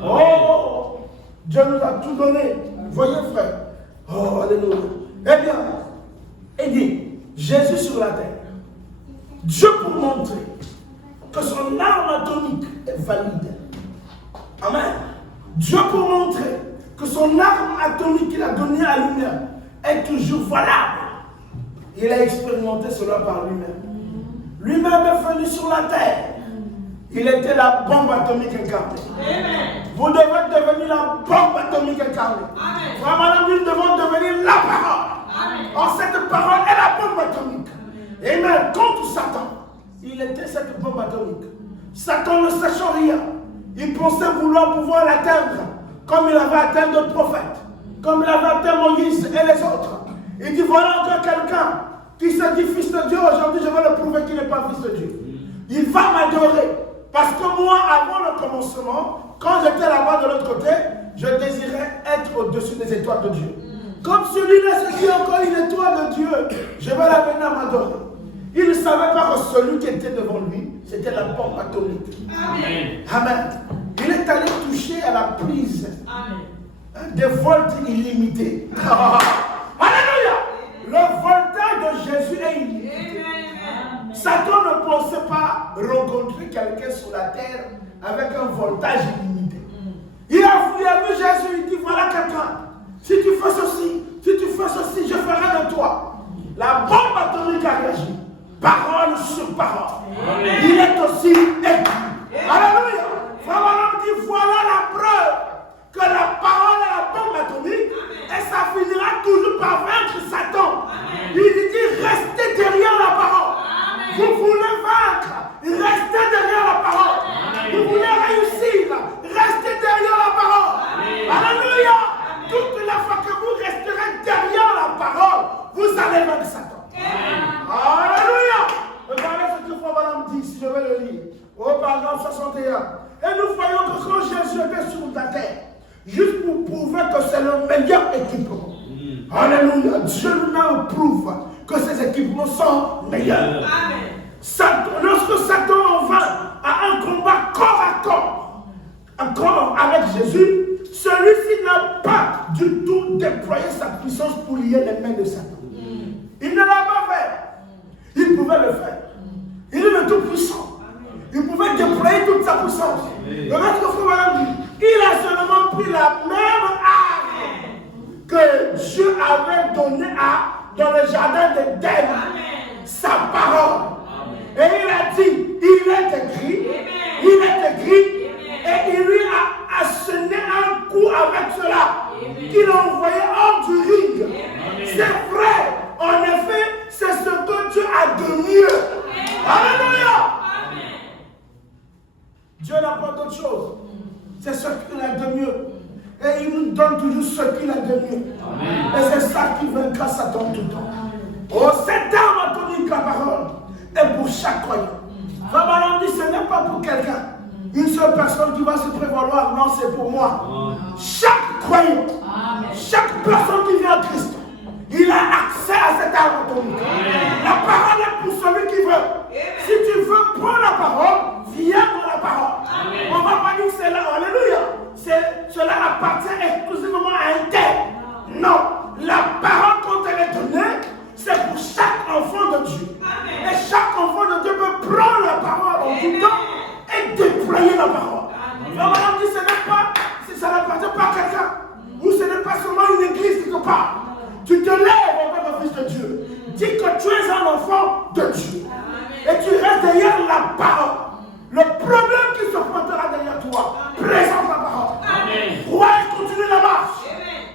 Oh, Dieu nous a tout donné. Voyez, frère. Oh, alléluia. Eh bien, il dit, Jésus sur la terre, Dieu pour montrer que son arme atomique est valide. Amen. Dieu pour montrer que son arme atomique qu'il a donnée à lui-même est toujours valable. Il a expérimenté cela par lui-même. Lui-même est venu sur la terre. Il était la bombe atomique incarnée. Amen. Vous devez devenir la bombe atomique incarnée. Vraiment, nous devons devenir la parole. Amen. Or, cette parole est la bombe atomique. Amen. Contre Satan, il était cette bombe atomique. Satan ne sachant rien, il pensait vouloir pouvoir l'atteindre, comme il avait atteint d'autres prophètes, comme il avait atteint Moïse et les autres. Il dit, voilà encore quelqu'un qui se dit fils de Dieu, aujourd'hui je vais le prouver qu'il n'est pas fils de Dieu. Il va m'adorer. Parce que moi, avant le commencement, quand j'étais là-bas de l'autre côté, je désirais être au-dessus des étoiles de Dieu. Comme celui-là se dit encore une étoile de Dieu, je vais l'amener à m'adorer. Il ne savait pas que celui qui était devant lui, c'était la bombe atomique. Amen. Amen. Il est allé toucher à la prise. Amen. Des volts illimités. Alléluia. Le voltage de Jésus est illimité. Satan ne pensait pas rencontrer quelqu'un sur la terre avec un voltage illimité. Il a vu Jésus, il dit voilà quelqu'un. Si tu fais ceci, je ferai de toi. La bombe atomique a réagi. Parole sur parole. Amen. Il est aussi écrit. Alléluia. Frère dit voilà la preuve que la parole est la bombe atomique. Amen. Et ça finira toujours par vaincre Satan. Amen. Il dit restez derrière la parole. Amen. Vous voulez vaincre, restez derrière la parole. Amen. Vous voulez réussir, restez derrière la parole. Amen. Alléluia. Amen. Toute la fois que vous resterez derrière la parole, vous allez vaincre Satan. Amen. Alléluia. juste pour prouver que c'est le meilleur équipement. Alléluia. Dieu nous prouve que ces équipements sont meilleurs. Lorsque Satan va à un combat corps à corps avec Jésus, celui-ci n'a pas du tout déployé sa puissance pour lier les mains de Satan. Il ne l'a pas fait. Il pouvait le faire. Il est le tout-puissant. Il pouvait déployer toute sa puissance. Regarde ce que Frère dit. Il a seulement pris la même arme que Dieu avait donnée dans le jardin d'Éden. Sa parole. Et il a dit, il est écrit, et il lui a asséné un coup avec cela, qu'il a envoyé hors du ring. C'est vrai, en effet, c'est ce que Dieu a de mieux. Alléluia. Dieu n'a pas d'autre chose. C'est ce qu'il a de mieux. Et il nous donne toujours ce qu'il a de mieux. Et c'est ça qui vaincra Satan tout le temps. Oh, cette arme atomique, la parole, est pour chaque croyant. Frère dit, ce n'est pas pour quelqu'un. Une seule personne qui va se prévaloir. Non, c'est pour moi. Chaque croyant, chaque personne qui vient à Christ, il a accès à cette arme atomique. La parole est pour celui qui veut. Si tu veux prendre la parole, viens pour la parole. On ne va pas dire que c'est là. Alléluia. Cela appartient exclusivement à un tel. Non. La parole, quand elle est donnée, c'est pour chaque enfant de Dieu. Et chaque enfant de Dieu peut prendre la parole en tout temps et déployer la parole. Madame dit, ça n'appartient pas à quelqu'un. Ou ce n'est pas seulement une église quelque part. Tu te lèves en tant que fils de Dieu. Dis que tu es un enfant de Dieu. Et tu restes derrière la parole. Le problème qui se pointera derrière toi, présente la parole. Crois et continue la marche.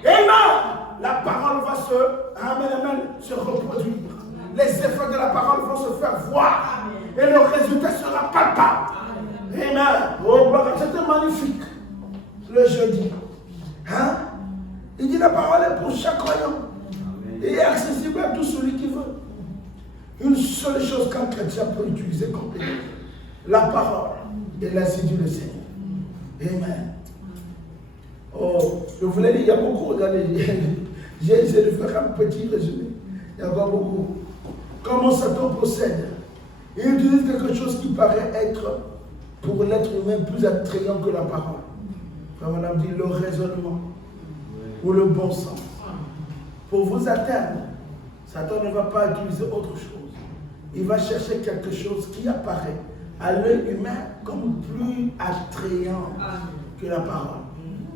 Amen. La parole va se reproduire. Les effets de la parole vont se faire voir. Et le résultat sera palpable. Amen. Oh, c'était magnifique. Le jeudi. Hein? Il dit la parole est pour chaque croyant. Et est accessible à tout celui qui veut. Une seule chose qu'un chrétien peut utiliser complètement. La parole et l'assidu du Seigneur. Amen. Oh, je voulais dire, il y a beaucoup, regardez, j'ai essayé de faire un petit résumé. Il y a pas beaucoup. Comment Satan procède? Il utilise quelque chose qui paraît être, pour l'être humain, plus attrayant que la parole. Comme on a dit, le raisonnement ou le bon sens. Pour vous atteindre, Satan ne va pas utiliser autre chose. Il va chercher quelque chose qui apparaît à l'œil humain comme plus attrayant que la parole.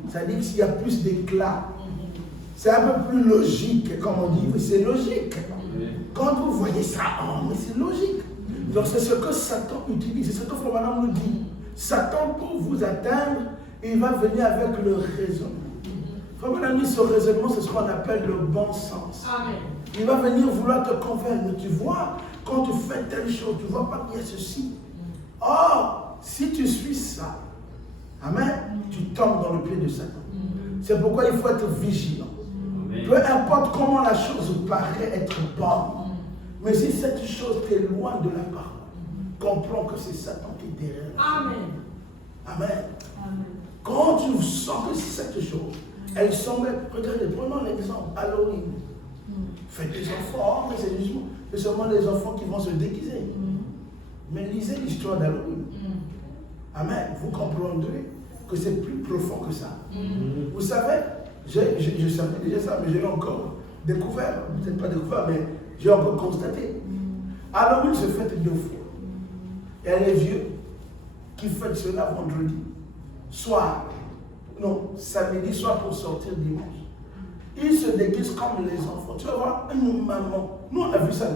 C'est-à-dire qu'il y a plus d'éclat. C'est un peu plus logique, comme on dit, mais c'est logique. Quand vous voyez ça, oh, mais c'est logique. Donc c'est ce que Satan utilise, c'est ce que Frère Branham nous dit. Satan, pour vous atteindre, il va venir avec le raisonnement. Frère Branham dit, ce raisonnement, c'est ce qu'on appelle le bon sens. Amen. Il va venir vouloir te convaincre. Tu vois, quand tu fais telle chose, tu ne vois pas qu'il y a ceci. Or, si tu suis ça, amen, tu tombes dans le pied de Satan. C'est pourquoi il faut être vigilant. Peu importe comment la chose paraît être bonne, mais si cette chose est loin de la parole, comprends que c'est Satan qui est derrière. Amen. Amen. Quand tu sens que cette chose, elle semble, regardez, prenons l'exemple, Halloween. Faites des enfants, mais c'est seulement les enfants qui vont se déguiser. Mais lisez l'histoire d'Halloween. Amen. Vous comprendrez que c'est plus profond que ça. Vous savez, je savais déjà ça, mais j'ai encore découvert, peut-être pas découvert, mais j'ai encore constaté. Halloween se fête 2 fois. Il y a les vieux qui fêtent cela vendredi, soit, non, samedi, soit pour sortir dimanche. Ils se déguisent comme les enfants. Tu vas voir une maman, nous on a vu ça,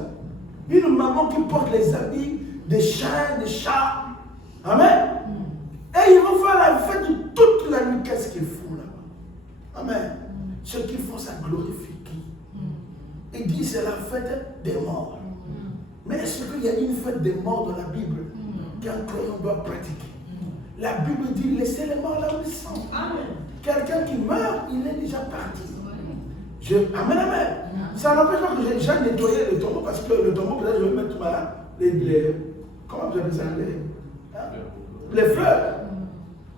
une maman qui porte les habits des chiens, des chats. Amen. Et ils vont faire la fête toute la nuit. Qu'est-ce qu'ils font là-bas? Amen. Ce qu'ils font, ça glorifie qui? Il dit c'est la fête des morts. Mais est-ce qu'il y a une fête des morts dans la Bible qu'un croyant doit pratiquer? La Bible dit laissez les morts là où ils sont. Quelqu'un qui meurt, il est déjà parti. Amen, amen. Ça n'empêche pas que j'ai nettoyé le tombeau parce que le tombeau, peut-être je vais mettre comment vous appelez ça? Les fleurs.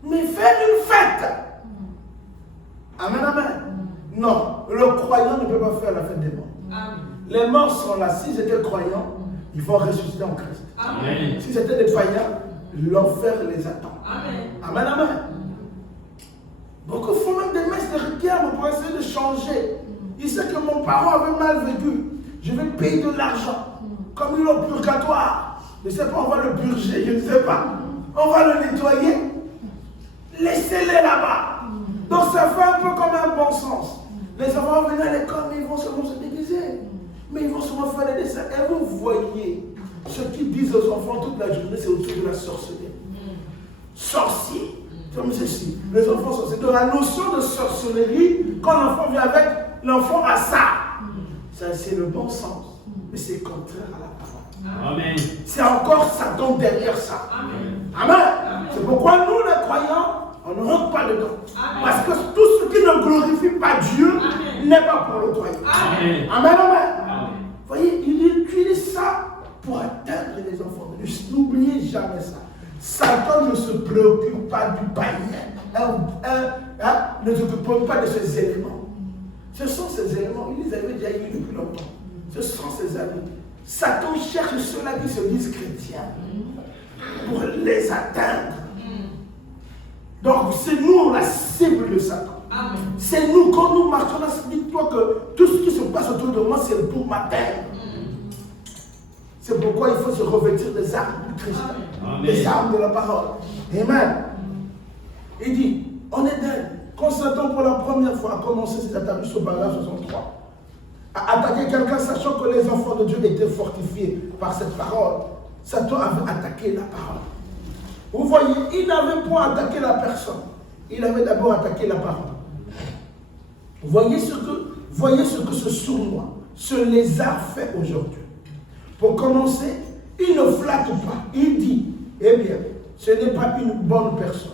Mais faire une fête. Amen, amen. Non, le croyant ne peut pas faire la fête des morts. Amen. Les morts sont là. S'ils étaient croyants, ils vont ressusciter en Christ. Amen. Si c'était des païens, l'enfer les attend. Amen. Amen, amen. Beaucoup font même des messes de requiem pour essayer de changer. Ils savent que mon parent avait mal vécu. Je vais payer de l'argent. Comme il est au purgatoire. Je ne sais pas, on va le purger, je ne sais pas. On va le nettoyer. Laissez-les là-bas. Donc ça fait un peu comme un bon sens. Les enfants vont venir à l'école, mais ils vont seulement se déguiser. Mais ils vont seulement faire des dessins. Et vous voyez, ce qu'ils disent aux enfants toute la journée, c'est autour de la sorcellerie. Sorcier. Comme ceci. Les enfants sorciers. Donc la notion de sorcellerie, quand l'enfant vient avec, l'enfant a ça. Ça, c'est le bon sens. Mais c'est contraire à la parole. Amen. C'est encore Satan derrière ça. Amen. Amen. C'est pourquoi nous, les croyants, on ne rentre pas dedans. Amen. Parce que tout ce qui ne glorifie pas Dieu n'est pas pour le croyant. Amen. Amen, amen. Amen. Vous voyez, il utilise ça pour atteindre les enfants de Dieu. N'oubliez jamais ça. Satan ne se préoccupe pas du païen. Ne s'occupe pas de ces éléments. Ce sont ces éléments, il les avait déjà eu depuis longtemps. Ce sont ces amis. Satan cherche ceux-là qui se disent chrétiens pour les atteindre. Donc c'est nous la cible de Satan. Amen. C'est nous, quand nous marchons là, dis-toi que tout ce qui se passe autour de moi, c'est pour ma terre. C'est pourquoi il faut se revêtir des armes du Christ, des armes de la parole. Amen. Il dit, en Éden, quand Satan pour la première fois a commencé ses attaques sur paragraphe 63, à attaquer quelqu'un sachant que les enfants de Dieu étaient fortifiés par cette parole, Satan avait attaqué la parole. Vous voyez, il n'avait pas attaqué la personne, il avait d'abord attaqué la parole. Voyez ce que ce sournois, ce lézard fait aujourd'hui. Pour commencer, il ne flatte pas. Il dit, eh bien, ce n'est pas une bonne personne.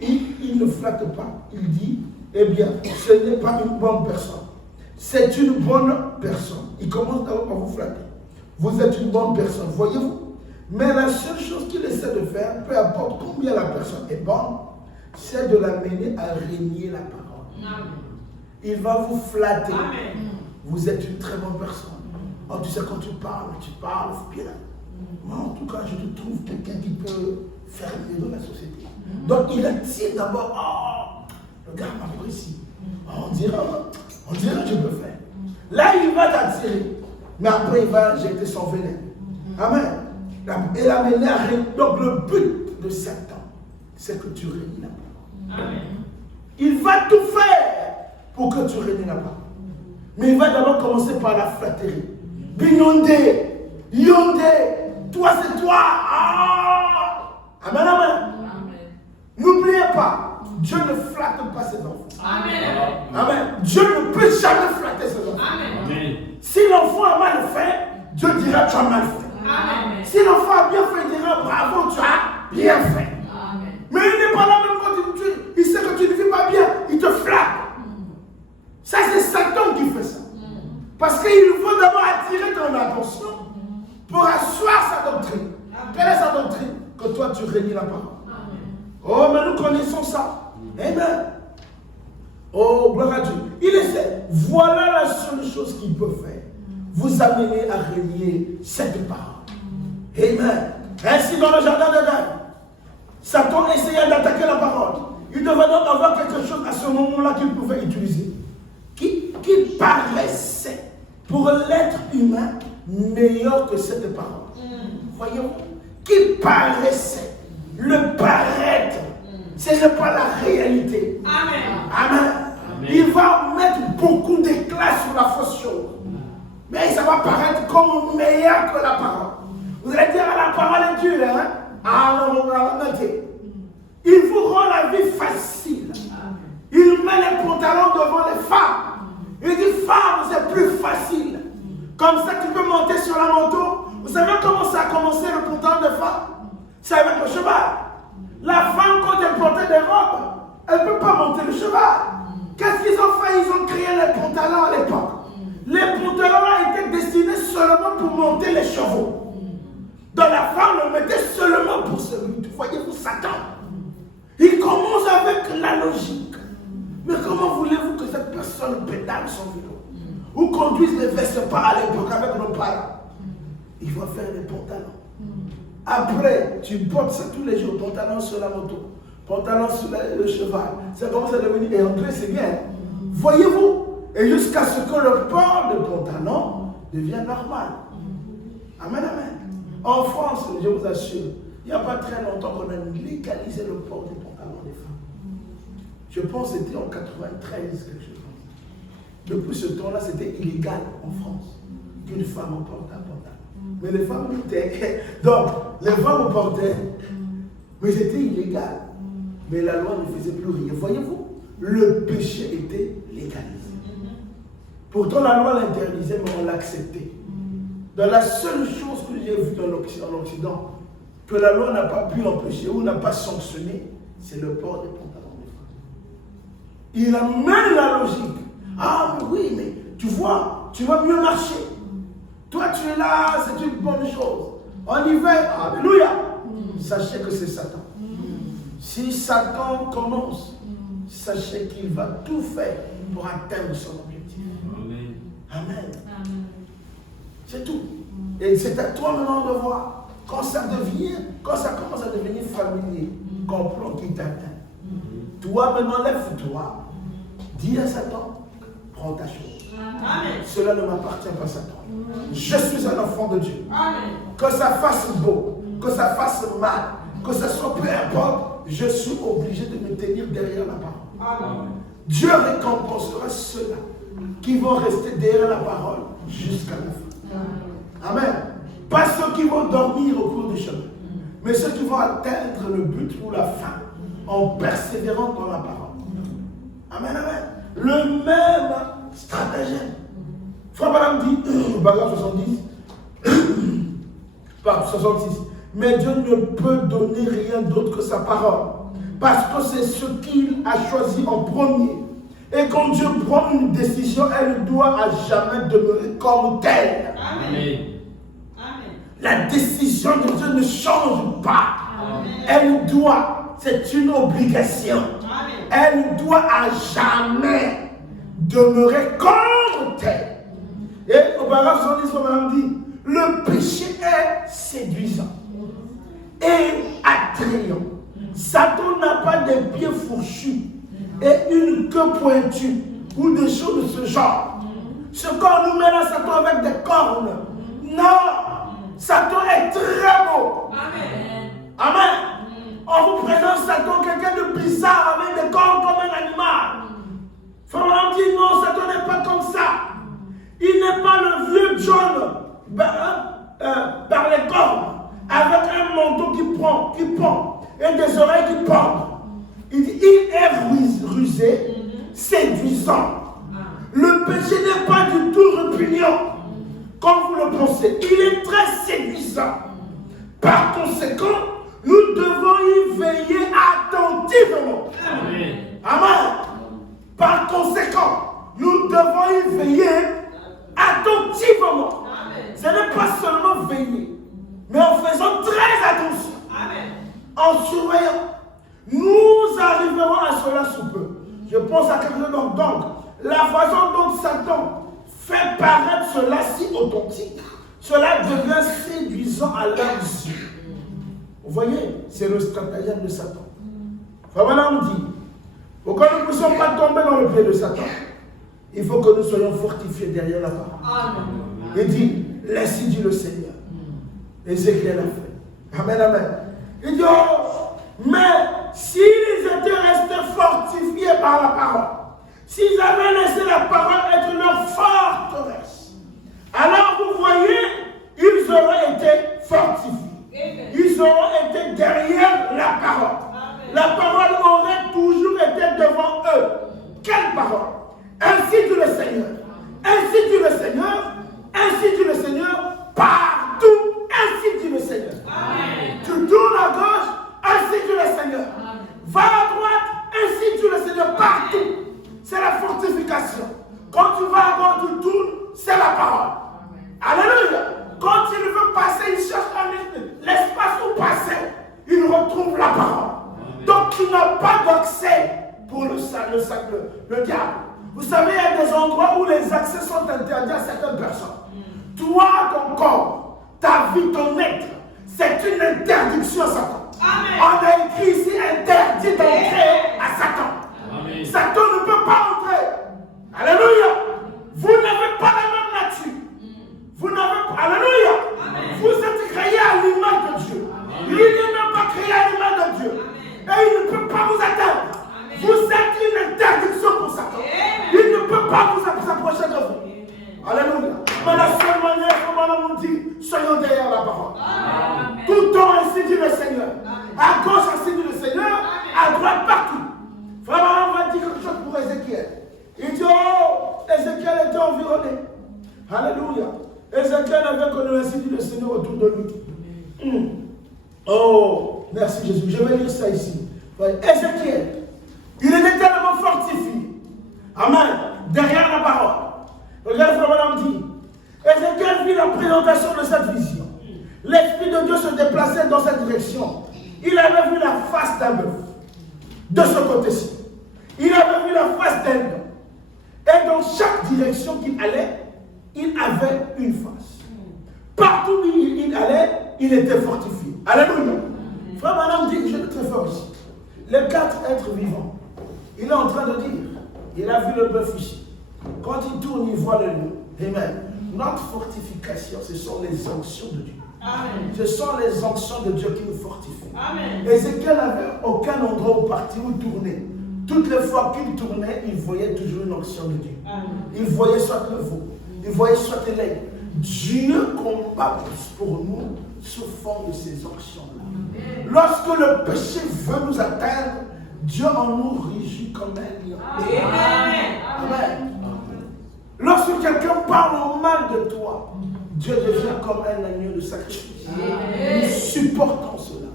Il ne flatte pas. Il dit, eh bien, ce n'est pas une bonne personne. C'est une bonne personne. Il commence d'abord par vous flatter. Vous êtes une bonne personne, voyez-vous. Mais la seule chose qu'il essaie de faire, peu importe combien la personne est bonne, c'est de l'amener à régner la parole. Amen. Il va vous flatter. Amen. Vous êtes une très bonne personne. Oh, tu sais, quand tu parles bien. Moi, en tout cas, je te trouve quelqu'un qui peut faire mieux dans la société. Donc, il attire d'abord, oh, le gars m'apprécie. Oh, on dirait que je peux faire. Là, il va t'attirer. Mais après, il va jeter son venin. Amen. Et l'amener à régner. Donc, le but de Satan, c'est que tu régnes la parole. Amen. Il va tout faire pour que tu régnes la parole. Mais il va d'abord commencer par la flatterie. Bignondé, Yondé, toi c'est toi. Amen, amen. Amen. N'oubliez pas, Dieu ne flatte pas ses enfants. Amen. Amen. Dieu ne peut jamais flatter ses enfants. Amen. Si l'enfant a mal fait, Dieu dira tu as mal fait. Amen. Si l'enfant a bien fait, il dira bravo, tu as bien fait. Amen. Mais il n'est pas là même quand il sait que tu ne vis pas bien, il te flatte. Ça c'est Satan qui fait ça. Parce qu'il veut d'abord attirer ton attention pour asseoir sa doctrine. Quelle est sa doctrine? Que toi tu régnes la parole. Oh, mais nous connaissons ça. Amen. Oh, gloire à Dieu. Il essaie. Voilà la seule chose qu'il peut faire. Vous amener à régner cette parole. Amen. Ainsi dans le jardin d'Éden, Satan essayait d'attaquer la parole. Il devait donc avoir quelque chose à ce moment-là qu'il pouvait utiliser. Qui paraissait pour l'être humain meilleur que cette parole. Voyons, qui paraissait, le paraître, ce n'est pas la réalité. Amen. Amen. Amen. Il va mettre beaucoup d'éclat sur la fausse chose. Mais ça va paraître comme meilleur que la parole. Vous allez dire, la parole est dure, hein? Ah non, arrêtez. Il vous rend la vie facile. Il met les pantalons devant les femmes. Il dit, femme, c'est plus facile. Comme ça, tu peux monter sur la moto. Vous savez comment ça a commencé le pantalon de femme? C'est avec le cheval. La femme, quand elle portait des robes, elle ne peut pas monter le cheval. Qu'est-ce qu'ils ont fait? Ils ont créé les pantalons à l'époque. Les pantalons-là étaient destinés seulement pour monter les chevaux. Donc la femme le mettait seulement pour celui. Voyez-vous, Satan. Il commence avec la logique. pédale son vélo, ou conduisent les Vespa à l'époque avec nos parents. Il va faire des pantalons. Après, tu portes ça tous les jours, pantalon sur la moto, pantalon sur le cheval. Ça commence à devenir, et André, c'est bien. Voyez-vous? Et jusqu'à ce que le port de pantalon devienne normal. Amen, amen. En France, je vous assure, il n'y a pas très longtemps qu'on a légalisé le port du pantalon des femmes. Je pense que c'était en 93, quelque chose comme ça. Depuis ce temps-là, c'était illégal en France qu'une femme porte un pantalon. Mais les femmes luttaient. Donc, les femmes portaient, mais c'était illégal. Mais la loi ne faisait plus rien. Voyez-vous, le péché était légalisé. Pourtant, la loi l'interdisait, mais on l'acceptait. Dans la seule chose que j'ai vue en Occident, que la loi n'a pas pu empêcher ou n'a pas sanctionné, c'est le port des pantalons des femmes. Il amène la logique. Ah oui, mais tu vois, tu vas mieux marcher. Toi, tu es là, c'est une bonne chose. En hiver, alléluia. Sachez que c'est Satan. Si Satan commence, sachez qu'il va tout faire pour atteindre son objectif. Amen. Amen. C'est tout. Et c'est à toi maintenant de voir. Quand ça commence à devenir familier, comprends qui t'atteint. Toi maintenant, lève-toi. Dis à Satan, prends ta chose. Amen. Cela ne m'appartient pas, Satan. Je suis un enfant de Dieu. Amen. Que ça fasse beau, que ça fasse mal, que ça soit peu importe, je suis obligé de me tenir derrière la parole. Amen. Dieu récompensera ceux-là qui vont rester derrière la parole jusqu'à la fin. Amen. Pas ceux qui vont dormir au cours du chemin, mais ceux qui vont atteindre le but ou la fin en persévérant dans la parole. Amen, amen. Le même stratagème. Frère Madame dit, paragraphe 70, pardon, 66, mais Dieu ne peut donner rien d'autre que sa parole, parce que c'est ce qu'il a choisi en premier. Et quand Dieu prend une décision, elle doit à jamais demeurer comme telle. Amen. La décision de Dieu ne change pas. Amen. Elle doit, c'est une obligation. Amen. Elle doit à jamais demeurer comme telle. Et au paragraphe 70, on dit, le péché est séduisant et attrayant. Satan n'a pas des pieds fourchus et une queue pointue ou des choses de ce genre. Ce qu'on nous met là, Satan avec des cornes. Non! Satan est très beau. Amen. Amen. On vous présente Satan, quelqu'un de bizarre avec des cornes comme un animal. Frère, on dit non, Satan n'est pas comme ça. Il n'est pas le vieux John par les cornes, avec un manteau qui pend et des oreilles qui pendent. Il dit, il est rusé, séduisant. Le péché n'est pas du tout répugnant. Comme vous le pensez, il est très séduisant. Par conséquent, nous devons y veiller attentivement. Amen. Amen. Par conséquent, nous devons y veiller attentivement. Amen. Ce n'est pas seulement veiller, mais en faisant très attention. Amen. En surveillant. Nous arriverons à cela sous peu. Je pense à quelque chose donc. La façon dont Satan fait paraître cela si authentique, cela devient séduisant à leurs yeux. Vous voyez, c'est le stratagème de Satan. Voilà, on dit, pour que nous ne puissions pas tomber dans le pied de Satan, il faut que nous soyons fortifiés derrière la parole. Il dit, ainsi dit le Seigneur. Ézéchiel a fait. Amen, amen. Il dit, oh, mais s'ils étaient restés fortifiés par la parole, s'ils avaient laissé la parole être leur forteresse, alors vous voyez, ils auraient été fortifiés. Ils auraient été derrière la parole. La parole aurait toujours été devant eux. Quelle parole? Ainsi dit le Seigneur. Ainsi dit le Seigneur. Ainsi dit le Seigneur. Partout. Ainsi dit le Seigneur. Amen. Tu tournes à gauche. Ainsi dit le Seigneur. Amen. Va à droite. Ainsi dit le Seigneur. Partout. C'est la fortification. Quand tu vas à droite, tu tournes, c'est la parole. Alléluia. Quand il veut passer, il cherche l'espace où passer. Il retrouve la parole. Donc tu n'as pas d'accès pour le diable. Vous savez, il y a des endroits où les accès sont interdits à certaines personnes. Toi, ton corps, ta vie, ton être, c'est une interdiction à Satan. Amen. On a écrit ici interdit d'entrer à Satan. Amen. Satan ne peut pas entrer. Alléluia. Vous n'avez pas la même nature. Vous n'avez pas. Alléluia. Amen. Vous êtes créés à l'image de Dieu. Lui n'est même pas créé à l'image de Dieu. Et il ne peut pas vous atteindre. Vous êtes une interdiction pour Satan. Il ne peut pas vous approcher de vous. Alléluia. Mais la seule manière, comme on nous dit, soyons derrière la parole. Amen. Tout le temps, ainsi dit le Seigneur. Amen. À gauche, ainsi dit le Seigneur. Amen. À droite, partout. Vraiment, on va dire quelque chose pour Ézéchiel. Il dit, oh, Ézéchiel était environné. Alléluia. Ézéchiel avait connu ainsi dit le Seigneur autour de lui. Oh, merci Jésus. Je vais lire ça ici. Ézéchiel, il était tellement fortifié. Amen. Derrière la parole. Regarde ce que madame dit. Ézéchiel vit la présentation de cette vision. L'Esprit de Dieu se déplaçait dans cette direction. Il avait vu la face d'un bœuf. De ce côté-ci. Il avait vu la face d'un homme. Et dans chaque direction qu'il allait, il avait une face. Partout où il allait, il était fortifié. Alléluia. Frère madame dit, je vais très fort ici. Les 4 êtres vivants, il est en train de dire, il a vu le bœuf ici. Quand il tourne, il voit le lion. Amen. Notre fortification, ce sont les onctions de Dieu. Amen. Ce sont les onctions de Dieu qui nous fortifient. Amen. Ézéchiel n'avait aucun endroit où partir, où tourner. Toutes les fois qu'il tournait, il voyait toujours une onction de Dieu. Amen. Il voyait soit le veau, il voyait soit l'aigle. Dieu combat pour nous sous forme de ces onctions-là. Lorsque le péché veut nous atteindre, Dieu en nous régit comme un lion. Amen. Amen. Lorsque quelqu'un parle en mal de toi, Dieu devient comme un agneau de sacrifice. Nous supportons cela.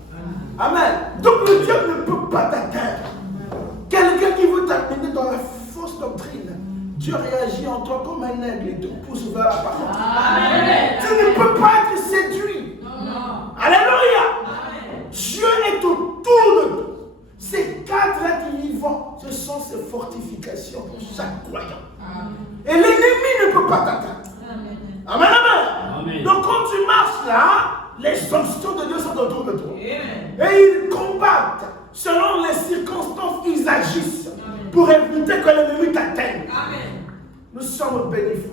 Amen. Donc le diable ne peut pas t'atteindre. Quelqu'un qui veut t'amener dans la fausse doctrine, Dieu réagit en toi comme un aigle et te pousse vers la parole. Amen. Tu ne peux pas être séduit. Non. Alléluia. Amen. Dieu est autour de nous. Ces 4 êtres vivants, ce sont ses fortifications pour chaque croyant. Amen. Et l'ennemi ne peut pas t'atteindre. Amen. Amen. Amen. Donc quand tu marches là, les onctions de Dieu sont autour de toi. Amen. Et ils combattent. Selon les circonstances, ils agissent. Amen. Pour éviter que l'ennemi t'atteigne. Amen. Nous sommes bénis.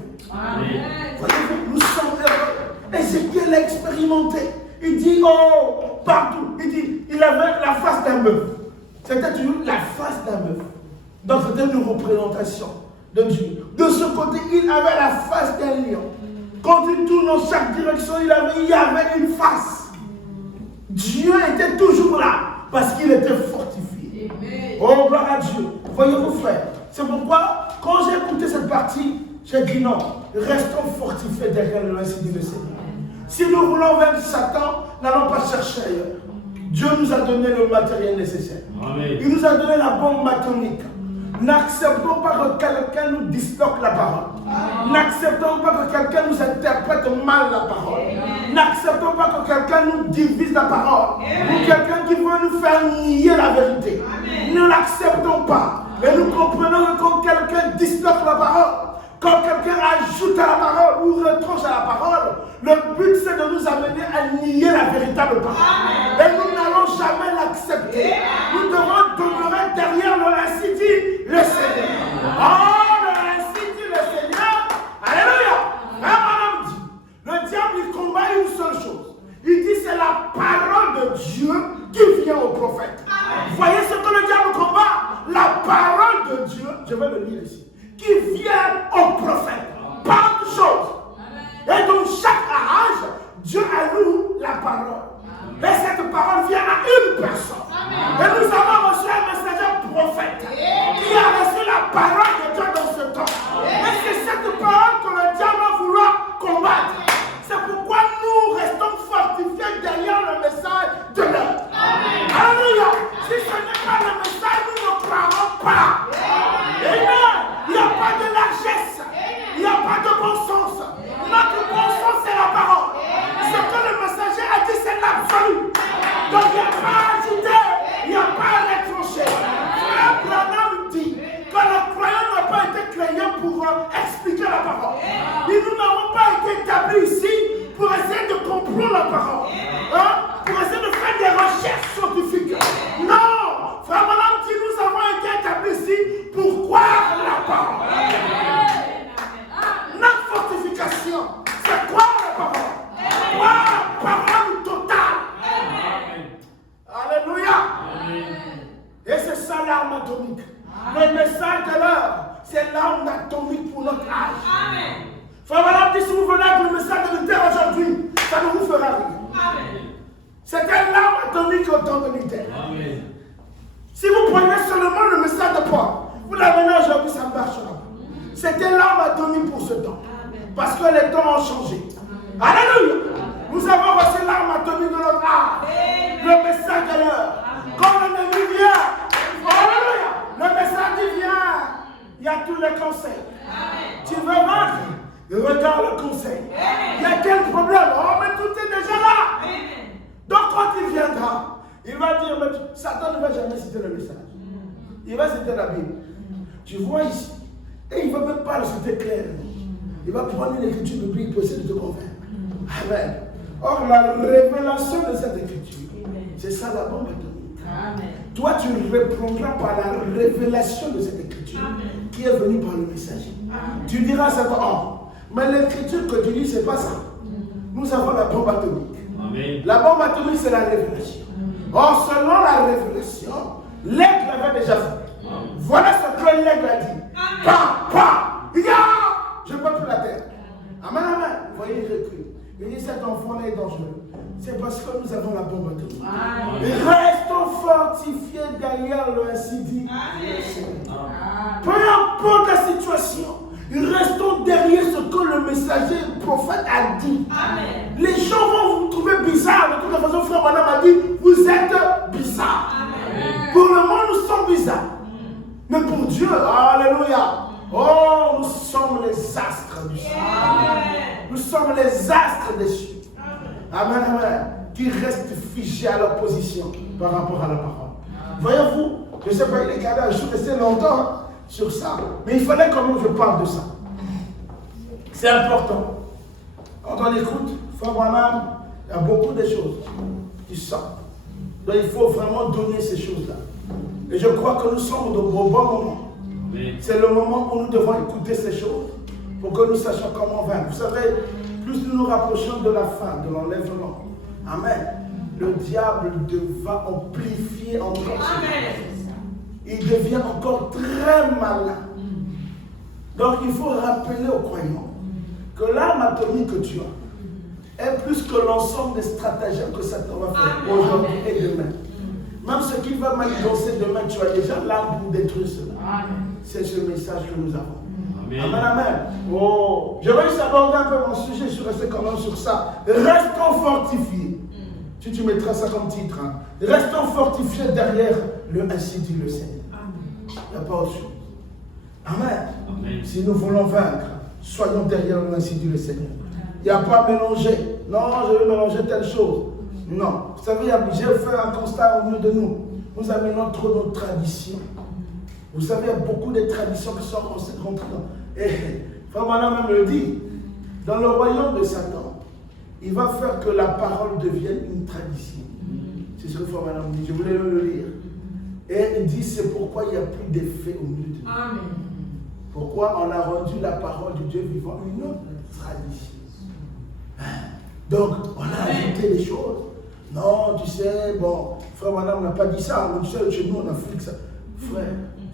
Voyez-vous, nous sommes heureux. Ézéchiel l'a expérimenté. Il dit, oh, partout. Il dit, il avait la face d'un bœuf. C'était toujours la face d'un bœuf. Donc c'était une représentation de Dieu. De ce côté, il avait la face d'un lion. Quand il tourne dans chaque direction, il y avait une face. Dieu était toujours là parce qu'il était fortifié. Amen. Oh, gloire à Dieu. Voyez-vous, frères, c'est pourquoi, quand j'ai écouté cette partie, j'ai dit non, restons fortifiés derrière le ainsi dit le Seigneur. Si nous voulons vaincre Satan, n'allons pas chercher ailleurs. Dieu nous a donné le matériel nécessaire. Amen. Il nous a donné la bombe atomique. N'acceptons pas que quelqu'un nous disloque la parole. N'acceptons pas que quelqu'un nous interprète mal la parole. N'acceptons pas que quelqu'un nous divise la parole. Ou quelqu'un qui veut nous faire nier la vérité. Amen. Ne l'acceptons pas. Et nous comprenons que quand quelqu'un disloque la parole, quand quelqu'un ajoute à la parole ou retranche à la parole, le but c'est de nous amener à nier la véritable parole. Amen. Et nous n'allons jamais l'accepter. Nous devons demeurer derrière le ainsi dit le Seigneur. Oh, le ainsi dit le Seigneur. Alléluia. Le diable il combat une seule chose. Il dit c'est la parole de Dieu qui vient au prophète. Amen. Voyez ce que le diable combat. La parole de Dieu, je vais le lire ici, qui vient au prophète. Pas de chose. Et donc chaque âge, Dieu alloue la parole. Et cette parole vient à une personne. Amen. Et nous avons reçu un messager prophète qui a reçu la parole de Dieu dans ce temps. Et c'est cette parole que le diable va vouloir combattre. C'est pourquoi nous restons fortifiés derrière le message de l'heure. Alléluia. Si ce n'est pas le message, nous ne croirons pas. Amen. Il n'y a pas de largesse. Il n'y a pas de bon sens. Notre bon sens, c'est la parole. Ce que le messager a dit, c'est l'absolu. Donc il n'y a pas à ajouter, il n'y a pas à retrancher. Frère Branham dit que le croyant la parole. Et nous n'avons pas été établis ici pour essayer de comprendre la parole. Hein? Pour essayer de faire des recherches scientifiques. Non! Frère Madame, si nous avons été établis ici pour croire la parole. Notre fortification, c'est croire la parole. Croire la parole totale. Alléluia. Et c'est ça l'arme atomique. Le message de l'heure, c'est l'arme atomique pour notre âge. Amen. Frère Madame, si vous venez avec le message de Luther aujourd'hui, ça ne vous fera rien. C'était l'arme atomique au temps de Luther. Amen. Si vous prenez seulement le message de Paul, vous l'amenez aujourd'hui, ça ne marchera pas. C'était l'arme atomique pour ce temps. Amen. Parce que les temps ont changé. Amen. Alléluia. Nous avons reçu l'arme atomique de notre âge. Le message de l'heure. Quand l'ennemi vient, alléluia, le message vient. Il y a tous les conseils. Amen. Tu veux vaincre? Regarde le conseil. Amen. Il y a quel problème? Oh, mais tout est déjà là. Amen. Donc quand il viendra, il va dire, mais Satan ne va jamais citer le message. Il va citer la Bible. Tu vois ici. Et il ne va même pas le citer clairement. Il va prendre une écriture biblique pour essayer de te convaincre. Amen. Or, la révélation de cette écriture, c'est ça la bombe atomique. Amen. Toi, tu répondras par la révélation de cette écriture. Amen. Qui est venue par le messager. Amen. Tu diras à cet homme, mais l'écriture que tu lis, ce n'est pas ça. Nous avons la bombe atomique. Amen. La bombe atomique, c'est la révélation. Or, selon la révélation, l'aigle avait déjà fait. Voilà ce que l'aigle a dit. Je ne peux plus la terre. Amen, amen. Vous voyez, il recule. Il dit, cet enfant-là est dangereux. C'est parce que nous avons la bombe atomique. Restons fortifiés derrière le ainsi dit. Peu importe la situation, restons derrière ce que le messager, le prophète a dit. Amen. Les gens vont vous trouver bizarre. De toute façon, frère Madame a dit, vous êtes bizarre. Amen. Pour le monde, nous sommes bizarres. Mais pour Dieu, alléluia. Oh, nous sommes les astres du ciel. Nous sommes les astres des cieux. Amen, amen. Qui restent figés à leur position par rapport à la parole. Voyez-vous, je ne sais pas, il est gardé, je suis resté longtemps sur ça. Mais il fallait quand même que je parle de ça. C'est important. Quand on écoute, frère Branham, il y a beaucoup de choses qui sortent. Donc il faut vraiment donner ces choses-là. Et je crois que nous sommes au bon moment. C'est le moment où nous devons écouter ces choses pour que nous sachions comment vaincre. Vous savez, plus nous nous rapprochons de la fin, de l'enlèvement, amen, le diable va amplifier encore. Il devient encore très malin. Donc il faut rappeler aux croyants que l'arme atomique que tu as est plus que l'ensemble des stratagèmes que Satan va faire aujourd'hui et demain. Même ce qu'il va manigancer demain, tu as déjà l'arme pour détruire cela. C'est ce message que nous avons. Amen, amen. Amen. Oh, je vais juste aborder un peu mon sujet, je suis resté quand même sur ça. Restons fortifiés. Si tu mettras ça comme titre, hein. Restons fortifiés derrière le ainsi dit le Seigneur. Il n'y a pas autre chose. Amen. Amen. Si nous voulons vaincre, soyons derrière le ainsi dit le Seigneur. Il n'y a pas à mélanger. Non, je vais mélanger telle chose. Non. Vous savez, j'ai fait un constat au milieu de nous. Nous amenons trop nos traditions. Vous savez, il y a beaucoup de traditions qui sont rentrées dans. Et Frère Madame même le dit, dans le royaume de Satan, il va faire que la parole devienne une tradition. C'est ce que Frère Madame dit. Je voulais le lire. Et il dit, c'est pourquoi il n'y a plus d'effet au milieu de nous. Amen. Pourquoi on a rendu la parole de Dieu vivant une autre tradition. Donc, on a ajouté des choses. Non, tu sais, bon, Frère Madame n'a pas dit ça. Tu sais, chez nous, on a fait ça. Frère,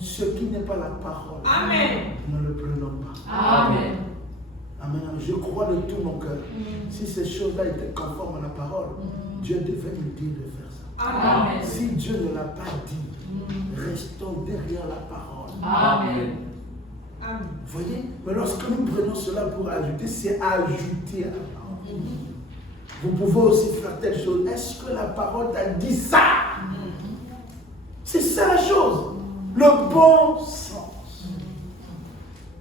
ce qui n'est pas la parole, amen, ne le prenons pas. Amen. Amen. Je crois de tout mon cœur. Si ces choses-là étaient conformes à la parole, Dieu devait nous dire de faire ça. Amen. Si Dieu ne l'a pas dit, restons derrière la parole. Amen. Amen. Vous voyez? Mais lorsque nous prenons cela pour ajouter, c'est ajouter à la parole. Vous pouvez aussi faire telle chose. Est-ce que la parole t'a dit ça? C'est ça la chose. Le bon sens.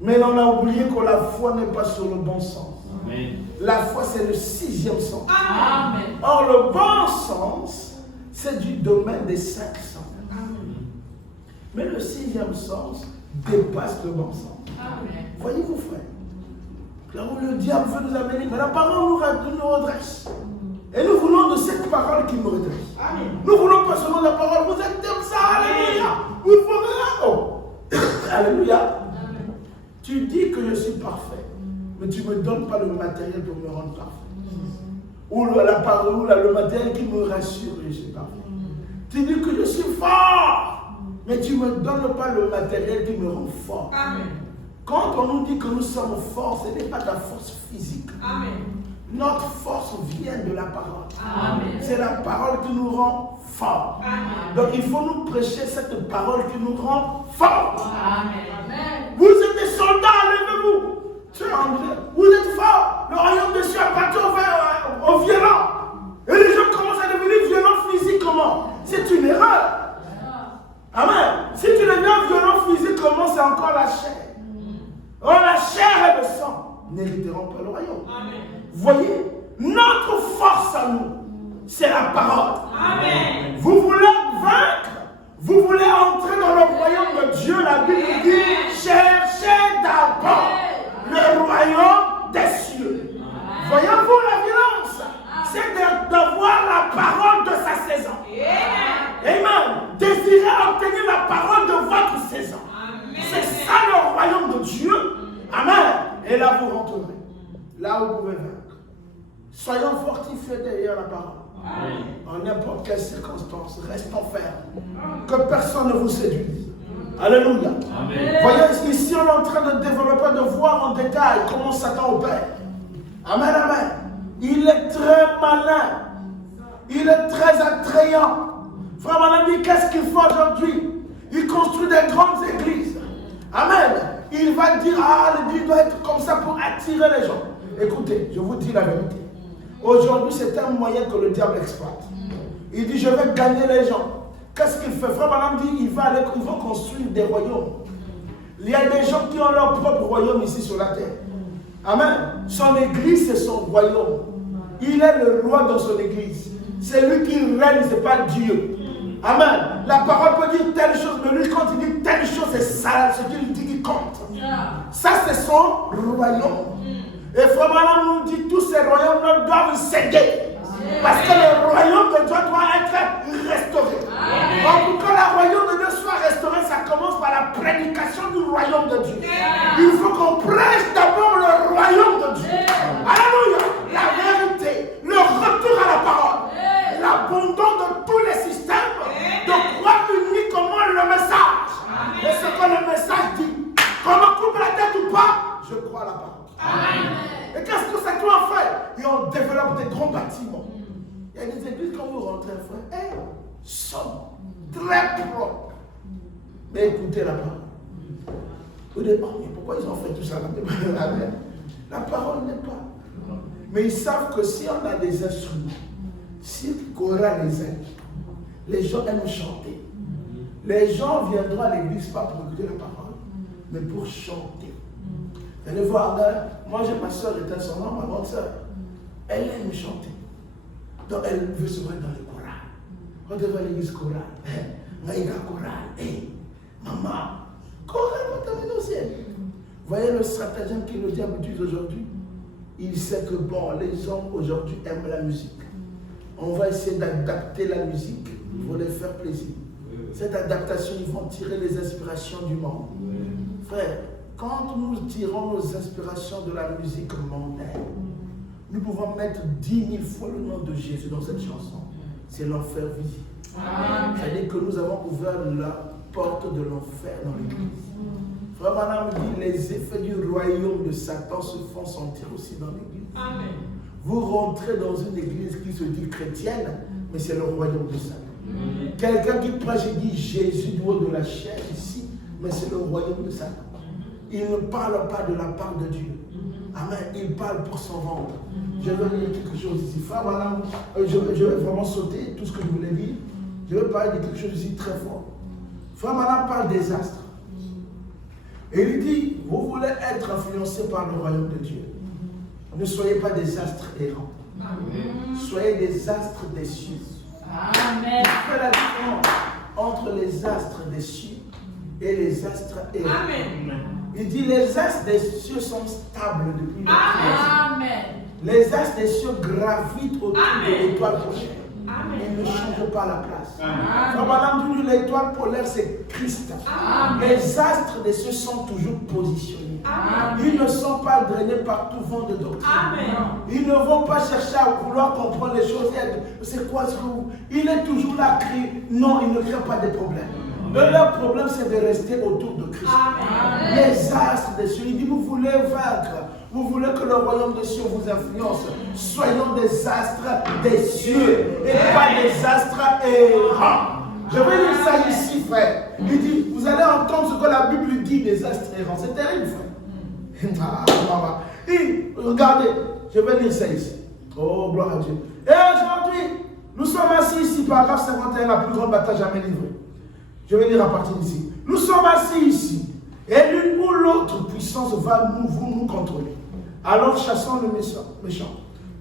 Mais on a oublié que la foi n'est pas sur le bon sens. Amen. La foi, c'est le 6e sens. Amen. Or, le bon sens, c'est du domaine des 5 sens. Amen. Mais le 6e sens dépasse le bon sens. Amen. Voyez-vous, frère, Là où le diable veut nous amener, mais la parole nous redresse. Et nous voulons de cette parole qui nous redresse. Amen. Nous voulons pas seulement la parole, vous êtes comme ça, alléluia. Vous ne voulez rien. Oh. Alléluia. Amen. Tu dis que je suis parfait, mais tu ne me donnes pas le matériel pour me rendre parfait. Ou la parole, ou le matériel qui me rassure que je suis parfait. Tu dis que je suis fort, mais tu ne me donnes pas le matériel qui me rend fort. Amen. Quand on nous dit que nous sommes forts, ce n'est pas de la force physique. Amen. Notre force vient de la parole. Amen. C'est la parole qui nous rend forts. Amen. Donc il faut nous prêcher cette parole qui nous rend forts. Amen. Vous êtes des soldats, levez-vous. Vous êtes forts. Le royaume de Dieu appartient aux violents. Et les gens commencent à devenir violents physiquement. C'est une erreur. Amen. Si tu deviens violent physiquement, c'est encore la chair. Oh, la chair et le sang n'hériteront pas le royaume. Amen. Voyez, notre force à nous, c'est la parole. Amen. Vous voulez vaincre, vous voulez entrer dans le royaume de Dieu, la Bible dit, cherchez d'abord le royaume des cieux. Voyez-vous la violence? C'est d'avoir la parole de sa saison. Amen. Désirez obtenir la parole de votre saison. C'est ça le royaume de Dieu. Amen. Et là, vous rentrerez. Là, vous pouvez vaincre. Soyons fortifiés derrière la parole. Amen. En n'importe quelle circonstance, restons fermes. Que personne ne vous séduise. Alléluia. Amen. Voyez, ici, on est en train de développer, de voir en détail comment Satan opère. Amen, amen. Il est très malin. Il est très attrayant. Frère Manan dit, qu'est-ce qu'il fait aujourd'hui? Il construit des grandes églises. Amen. Il va dire, l'église doit être comme ça pour attirer les gens. Écoutez, je vous dis la vérité. Aujourd'hui, c'est un moyen que le diable exploite. Il dit, je vais gagner les gens. Qu'est-ce qu'il fait? Frère Manan dit, il va construire des royaumes. Il y a des gens qui ont leur propre royaume ici sur la terre. Amen. Son église, c'est son royaume. Il est le roi dans son église. C'est lui qui règne, ce n'est pas Dieu. Amen. La parole peut dire telle chose, mais lui, quand il dit telle chose, c'est ça, ce qu'il dit qui compte. Ça, c'est son royaume. Et Frère Branham nous dit tous ces royaumes doivent céder. Parce que le royaume de Dieu doit être restauré. Donc, pour que le royaume de Dieu soit restauré, ça commence par la prédication du royaume de Dieu. Il faut qu'on prêche d'abord le royaume de Dieu. Alléluia. La vérité, le retour à la parole, l'abandon de tous les systèmes, de croire uniquement le message. Et ce que le message dit, qu'on me coupe la tête ou pas, je crois à la parole. Amen. Et qu'est-ce que ça doit faire? Et on développe des grands bâtiments. Il y a des églises, quand vous rentrez, frère, elles sont très propres. Mais écoutez la parole. Vous dites, oh, mais pourquoi ils ont fait tout ça? La parole n'est pas. Mais ils savent que si on a des instruments, si chorale les aide, les gens aiment chanter. Les gens viendront à l'église pas pour écouter la parole, mais pour chanter. Vous allez voir, moi j'ai ma soeur, était son nom, ma grande soeur. Elle aime chanter. Donc elle veut se mettre dans les chorales. On devrait l'église chorale. Maïga chorale. Maman, chorale va t'amener au ciel. Vous voyez le stratagème que le diable utilise aujourd'hui? Il sait que bon, les gens aujourd'hui aiment la musique. On va essayer d'adapter la musique pour les faire plaisir. Cette adaptation, ils vont tirer les inspirations du monde. Frère, quand nous tirons nos inspirations de la musique mondaine, nous pouvons mettre 10 000 fois le nom de Jésus dans cette chanson. C'est l'enfer visible. C'est-à-dire que nous avons ouvert la porte de l'enfer dans l'église. Frère Branham dit, les effets du royaume de Satan se font sentir aussi dans l'église. Amen. Vous rentrez dans une église qui se dit chrétienne, mais c'est le royaume de Satan. Quelqu'un qui prêche et dit Jésus du haut de la chair ici, mais c'est le royaume de Satan. Il ne parle pas de la part de Dieu. Amen. Il parle pour son ventre. Je vais lire quelque chose ici. Frère Branham, je vais vraiment sauter tout ce que je voulais dire. Je vais parler de quelque chose ici très fort. Frère Branham parle des astres. Et il dit, vous voulez être influencé par le royaume de Dieu. Ne soyez pas des astres errants. Amen. Soyez des astres des cieux. Amen. Il fait la différence entre les astres des cieux et les astres errants. Amen. Il dit les astres des cieux sont stables depuis leur création. Amen. Les astres des cieux gravitent autour de l'étoile polaire. Amen. Ils ne changent pas la place. Amen. Madame, l'étoile polaire, c'est Christ. Amen. Les astres des cieux sont toujours positionnés. Amen. Ils ne sont pas drainés par tout vent de doctrine. Amen. Ils ne vont pas chercher à vouloir comprendre les choses. C'est quoi ce que vous... Il est toujours là à crier. Non, il ne crée pas de problème. Leur problème, c'est de rester autour de Christ. Amen. Les astres des cieux, il dit, vous voulez vaincre, vous voulez que le royaume des cieux vous influence. Soyons des astres des cieux et pas des astres errants. Je vais lire ça ici, frère. Il dit, vous allez entendre ce que la Bible dit des astres errants. C'est terrible, frère. Et regardez, je vais lire ça ici. Oh, gloire à Dieu. Et aujourd'hui, nous sommes assis ici, paragraphe 51, la plus grande bataille jamais livrée. Je vais lire à partir d'ici. Nous sommes assis ici, et l'une ou l'autre puissance va nous contrôler. Alors chassons le méchant.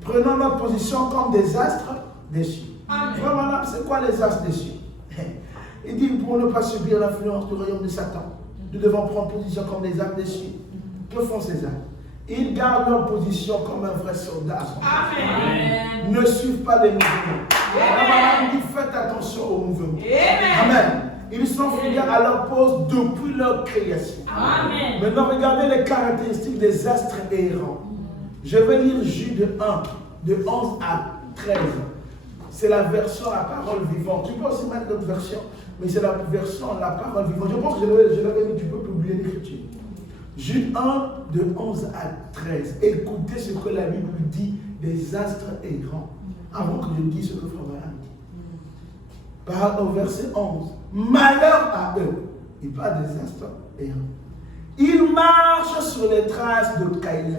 Prenons notre position comme des astres des cieux. Frère, madame, c'est quoi les astres des cieux? Il dit, pour ne pas subir l'influence du royaume de Satan, nous devons prendre position comme des astres des cieux. Que font ces astres? Ils gardent leur position comme un vrai soldat. Amen. Ne suivent pas les mouvements. Madame dit, faites attention aux mouvements. Amen. Ils sont fidèles à leur pose depuis leur création. Amen. Maintenant, regardez les caractéristiques des astres errants. Je vais lire Jude 1, de 11 à 13. C'est la version La Parole Vivante. Tu peux aussi mettre d'autres versions, mais c'est la version La Parole Vivante. Je pense que je l'avais dit, tu peux publier l'écriture. Jude 1, de 11 à 13. Écoutez ce que la Bible dit des astres errants, avant que je dise ce que Frère Maran dit. Par au verset 11. Malheur à eux. Il parle des astres errants. Ils marchent sur les traces de Caïn.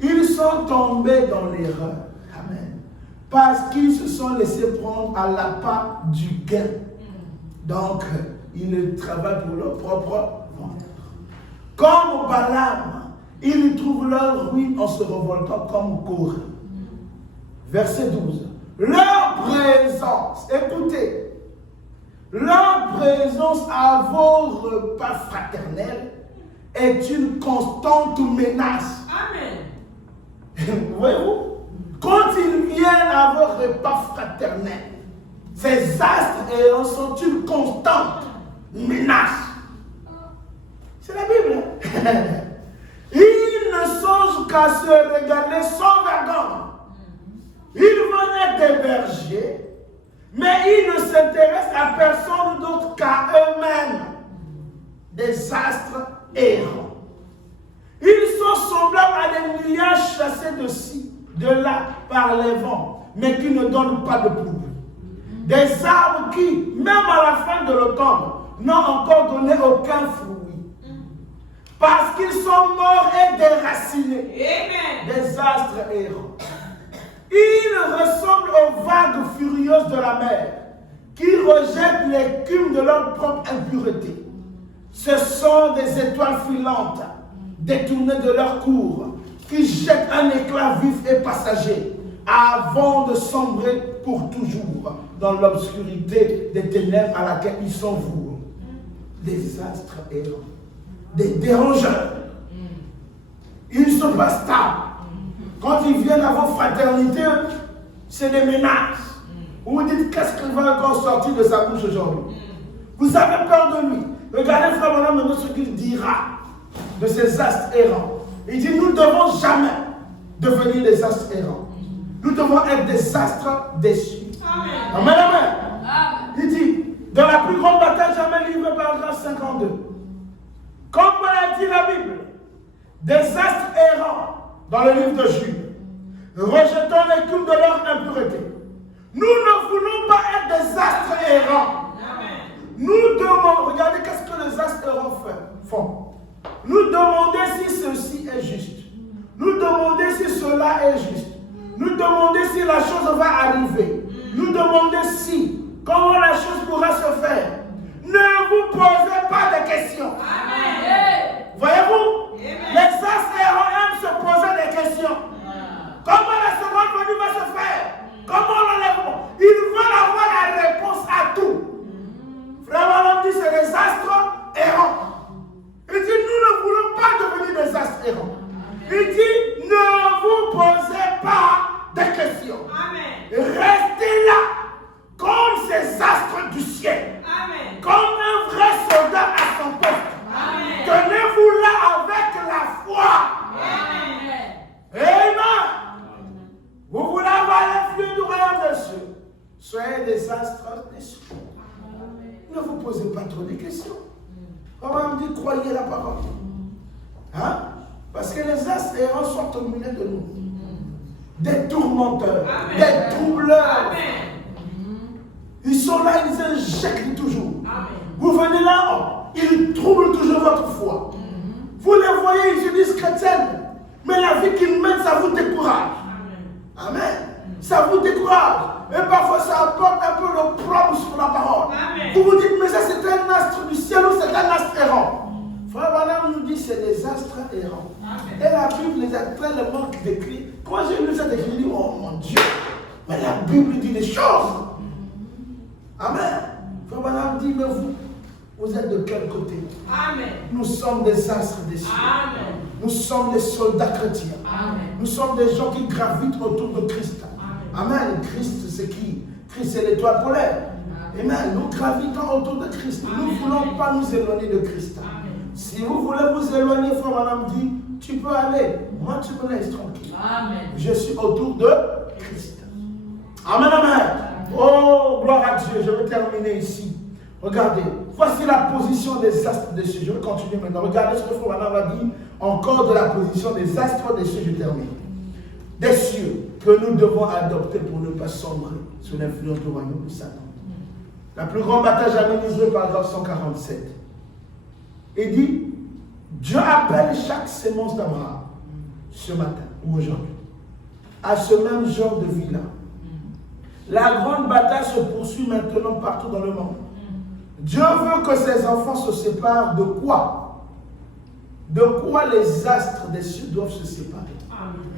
Ils sont tombés dans l'erreur. Amen. Parce qu'ils se sont laissés prendre à l'appât du gain. Donc, ils ne travaillent pour leur propre ventre. Comme Balaam, ils trouvent leur ruine en se revoltant comme Corée. Verset 12. Leur présence, écoutez, leur présence à vos repas fraternels est une constante menace. Amen. Voyez-vous? Quand ils viennent à vos repas fraternels, ces astres sont une constante menace. C'est la Bible. Ils ne songent qu'à se régaler sans vergogne. Ils venaient des bergers, mais ils ne s'intéressent à personne d'autre qu'à eux-mêmes. Des astres errants. Ils sont semblables à des nuages chassés de ci, de là, par les vents, mais qui ne donnent pas de pluie. Des arbres qui, même à la fin de l'automne, n'ont encore donné aucun fruit. Parce qu'ils sont morts et déracinés. Amen. Des astres errants. Ils ressemblent aux vagues furieuses de la mer qui rejettent l'écume de leur propre impureté. Ce sont des étoiles filantes détournées de leur cours qui jettent un éclat vif et passager avant de sombrer pour toujours dans l'obscurité des ténèbres à laquelle ils sont voués. Des astres errants. Des dérangeurs. Ils ne sont pas stables. Quand ils viennent à vos fraternités, c'est des menaces. Vous vous dites, qu'est-ce qu'il va encore sortir de sa bouche aujourd'hui? Vous avez peur de lui. Regardez Frère Branham maintenant ce qu'il dira de ces astres errants. Il dit, nous ne devons jamais devenir des astres errants. Nous devons être des astres déçus. Amen. Amen, amen. Il dit, dans la plus grande bataille jamais livrée, paragraphe 52. Comme l'a dit la Bible, des astres errants dans le livre de Jude, rejetant l'écume de leur impureté. Nous ne voulons pas être des astres errants. Amen. Nous demandons, regardez qu'est-ce que les astres errants font. Nous demander si ceci est juste. Nous demander si cela est juste. Nous demander si la chose va arriver. Nous demander si, comment la chose pourra se faire. Ne vous posez pas de questions. Amen. Voyez-vous? Amen. Les astres errants aiment se poser des questions. Comment la seconde venue va se faire? Comment l'enlèvement? Ils veulent avoir la réponse à tout. Frère Manon dit c'est les astres croyez la parole. Hein? Parce que les astres errants sont au milieu de nous. Des tourmenteurs, Amen. des troubleurs. Amen. Ils sont là, ils injectent toujours. Amen. Vous venez là, ils troublent toujours votre foi. Vous les voyez, ils se disent chrétiennes. Mais la vie qu'ils mènent, ça vous décourage. Amen. Ça vous décourage. Et parfois, ça apporte un peu le problème sur la parole. Amen. Vous vous dites, mais ça, c'est un astre du ciel ou c'est un astre errant. Frère Branham nous dit, c'est des astres errants. Amen. Et la Bible les a tellement décrits. Quand j'ai lu ça, j'ai dit, oh mon Dieu, mais la Bible dit des choses. Amen. Frère Branham dit, mais vous êtes de quel côté? Amen. Nous sommes des astres des cieux. Amen. Nous sommes des soldats chrétiens. Amen. Nous sommes des gens qui gravitent autour de Christ. Amen. Christ, c'est qui? Christ, c'est l'étoile polaire. Amen. Nous gravitons autour de Christ. Nous ne voulons pas nous éloigner de Christ. Si vous voulez vous éloigner, frère Madame dit, tu peux aller. Moi, tu me laisses tranquille. Amen. Je suis autour de Christ. Amen, amen. Oh, gloire à Dieu. Je vais terminer ici. Regardez. Voici la position des astres des cieux. Je vais continuer maintenant. Regardez ce que frère Madame a dit. Encore de la position des astres des cieux. Je termine. Des cieux que nous devons adopter pour ne pas sombrer sous l'influence du royaume de Satan. La plus grande bataille jamais livrée, paragraphe 147. Il dit, Dieu appelle chaque sémence d'Abraham ce matin ou aujourd'hui à ce même genre de vie-là. La grande bataille se poursuit maintenant partout dans le monde. Dieu veut que ses enfants se séparent de quoi? De quoi les astres des cieux doivent se séparer?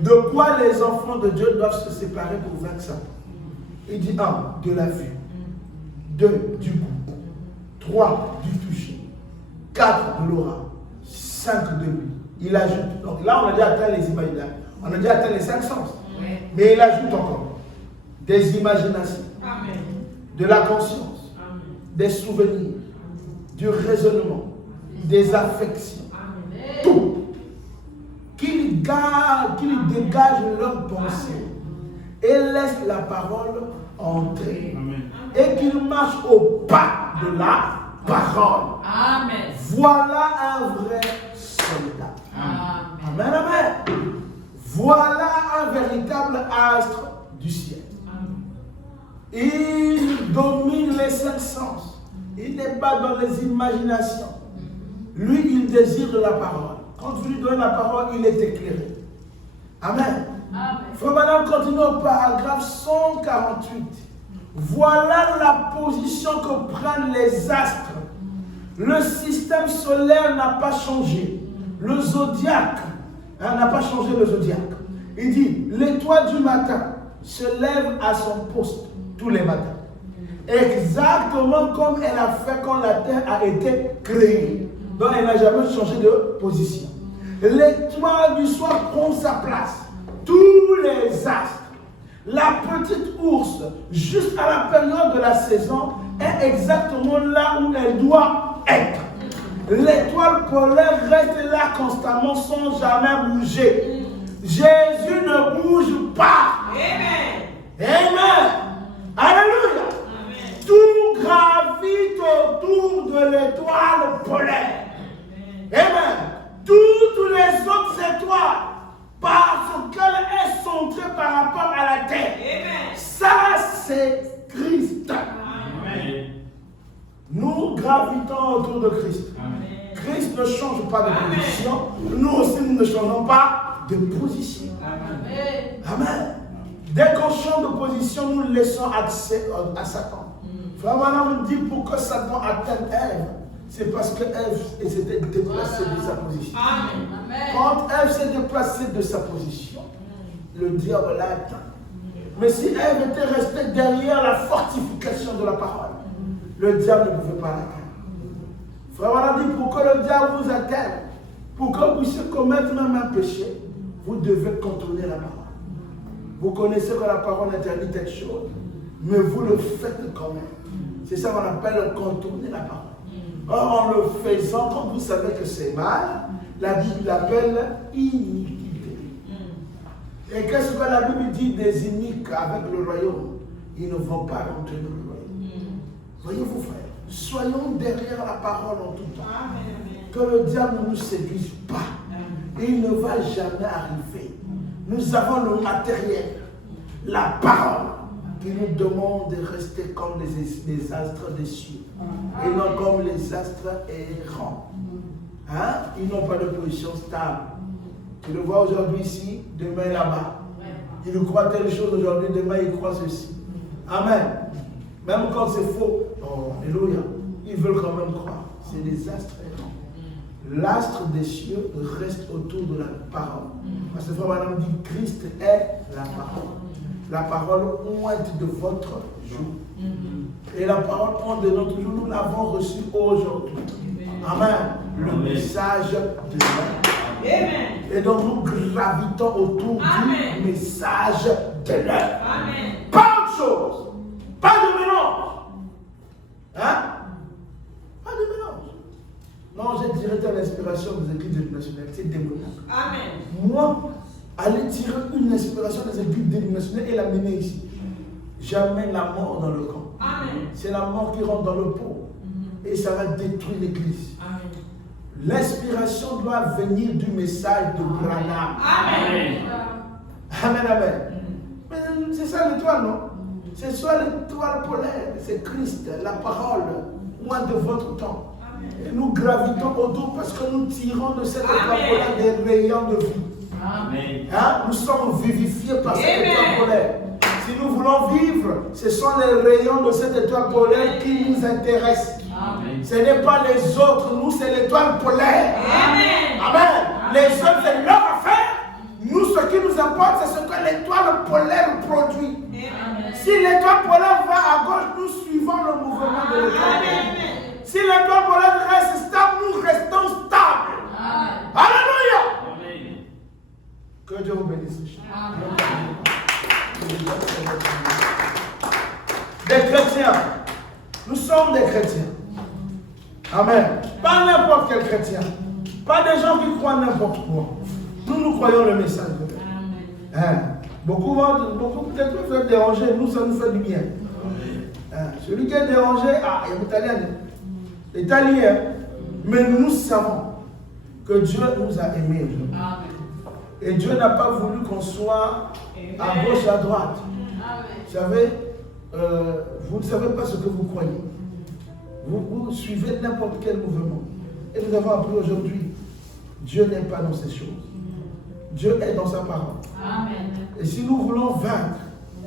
De quoi les enfants de Dieu doivent se séparer pour vaincre Satan? Il dit 1, de la vue. 2, du goût. 3, du toucher. 4, de l'aura. 5, de lui. Il ajoute. Donc là, on a déjà atteint les imaginations. On a déjà atteint les 5 sens. Mais il ajoute encore des imaginations. Amen. De la conscience. Amen. Des souvenirs. Du raisonnement. Des affections. Amen. Tout. Qu'ils dégagent leurs pensées et laissent la parole entrer. Amen. Et qu'ils marchent au pas de la parole. Amen. Voilà un vrai soldat. Amen. Amen, amen. Voilà un véritable astre du ciel. Il domine les 5 sens. Il n'est pas dans les imaginations. Lui, il désire de la parole. Quand vous lui donnez la parole, il est éclairé. Amen. Frère Madame, continue au paragraphe 148. Voilà la position que prennent les astres. Le système solaire n'a pas changé. Le zodiaque n'a pas changé le zodiaque. Il dit, l'étoile du matin se lève à son poste tous les matins. Exactement comme elle a fait quand la terre a été créée. Donc elle n'a jamais changé de position. L'étoile du soir prend sa place. Tous les astres. La petite ours, juste à la période de la saison, est exactement là où elle doit être. L'étoile polaire reste là constamment sans jamais bouger. Jésus ne bouge pas. Amen. Amen. Alléluia. Amen. Tout gravite autour de l'étoile polaire. Amen. Toutes les autres étoiles, parce qu'elle est centrée par rapport à la terre. Amen. Ça, c'est Christ. Amen. Nous gravitons autour de Christ. Amen. Christ ne change pas de Amen. position. Nous aussi, nous ne changeons pas de position. Amen. Amen. Dès qu'on change de position, nous laissons accès à Satan. Frère Madame dit pour que Satan atteigne Ève, c'est parce que Ève s'était déplacée de sa position. Amen. Quand Ève s'est déplacée de sa position, le diable l'a atteint. Mais si Ève était restée derrière la fortification de la parole, le diable ne pouvait pas l'atteindre. Frère Madame dit pour que le diable vous atteigne, pour que vous puissiez commettre même un péché, vous devez contourner la parole. Vous connaissez que la parole interdit telle chose, mais vous le faites quand même. C'est ça qu'on appelle contourner la parole. Or, en le faisant, quand vous savez que c'est mal, la Bible l'appelle iniquité. Et qu'est-ce que la Bible dit des iniques avec le royaume? Ils ne vont pas rentrer dans le royaume. Voyez-vous, frères, soyons derrière la parole en tout temps. Que le diable ne nous séduise pas. Il ne va jamais arriver. Nous avons le matériel, la parole, qui nous demande de rester comme les astres des cieux. Et non comme les astres errants. Hein? Ils n'ont pas de position stable. Tu le vois aujourd'hui ici, demain là-bas. Il croit telle chose aujourd'hui, demain il croit ceci. Amen. Même quand c'est faux, oh, alléluia, ils veulent quand même croire. C'est des astres errants. L'astre des cieux reste autour de la parole. Parce que frère madame dit, Christ est la parole. La parole ointe de votre jour. Et la parole ointe de notre jour, nous l'avons reçue aujourd'hui. Amen. Le message de l'heure. Et donc nous gravitons autour du message de l'heure. Pas autre chose. Pas de mélange. Hein? Pas de mélange. Non, j'ai tiré de l'inspiration des écrits dénominationnels. C'est démoniaque. Moi, aller tirer une inspiration des écrits dénominationnels et l'amener ici. Jamais la mort dans le camp. C'est la mort qui rentre dans le pot. Et ça va détruire l'église. L'inspiration doit venir du message de Branham. Amen. Amen, amen. Mais c'est ça l'étoile, non? C'est soit l'étoile polaire, c'est Christ, la parole, moins de votre temps. Et nous gravitons autour parce que nous tirons de cette étoile polaire des rayons de vie. Amen. Hein? Nous sommes vivifiés par cette étoile polaire. Si nous voulons vivre, ce sont les rayons de cette étoile polaire qui nous intéressent. Amen. Ce n'est pas les autres, nous c'est l'étoile polaire. Amen. Amen. Les autres c'est leur affaire. Nous ce qui nous importe c'est ce que l'étoile polaire produit. Amen. Si l'étoile polaire va à gauche, nous suivons le mouvement de l'étoile polaire. Si l'étoile polaire reste stable, nous restons stables. Amen. Alléluia. Amen. Que Dieu vous bénisse. Amen. Des chrétiens. Nous sommes des chrétiens. Amen. Pas n'importe quel chrétien. Pas des gens qui croient n'importe quoi. Nous croyons le message de Dieu. Hein? Beaucoup peut-être nous fait déranger. Nous, ça nous fait du bien. Hein? Celui qui est dérangé, il est italien. Italien. Mais nous savons que Dieu nous a aimés. Et Dieu n'a pas voulu qu'on soit à gauche, à droite. Vous savez, vous ne savez pas ce que vous croyez. Vous suivez n'importe quel mouvement. Et nous avons appris aujourd'hui, Dieu n'est pas dans ces choses. Dieu est dans sa parole. Amen. Et si nous voulons vaincre,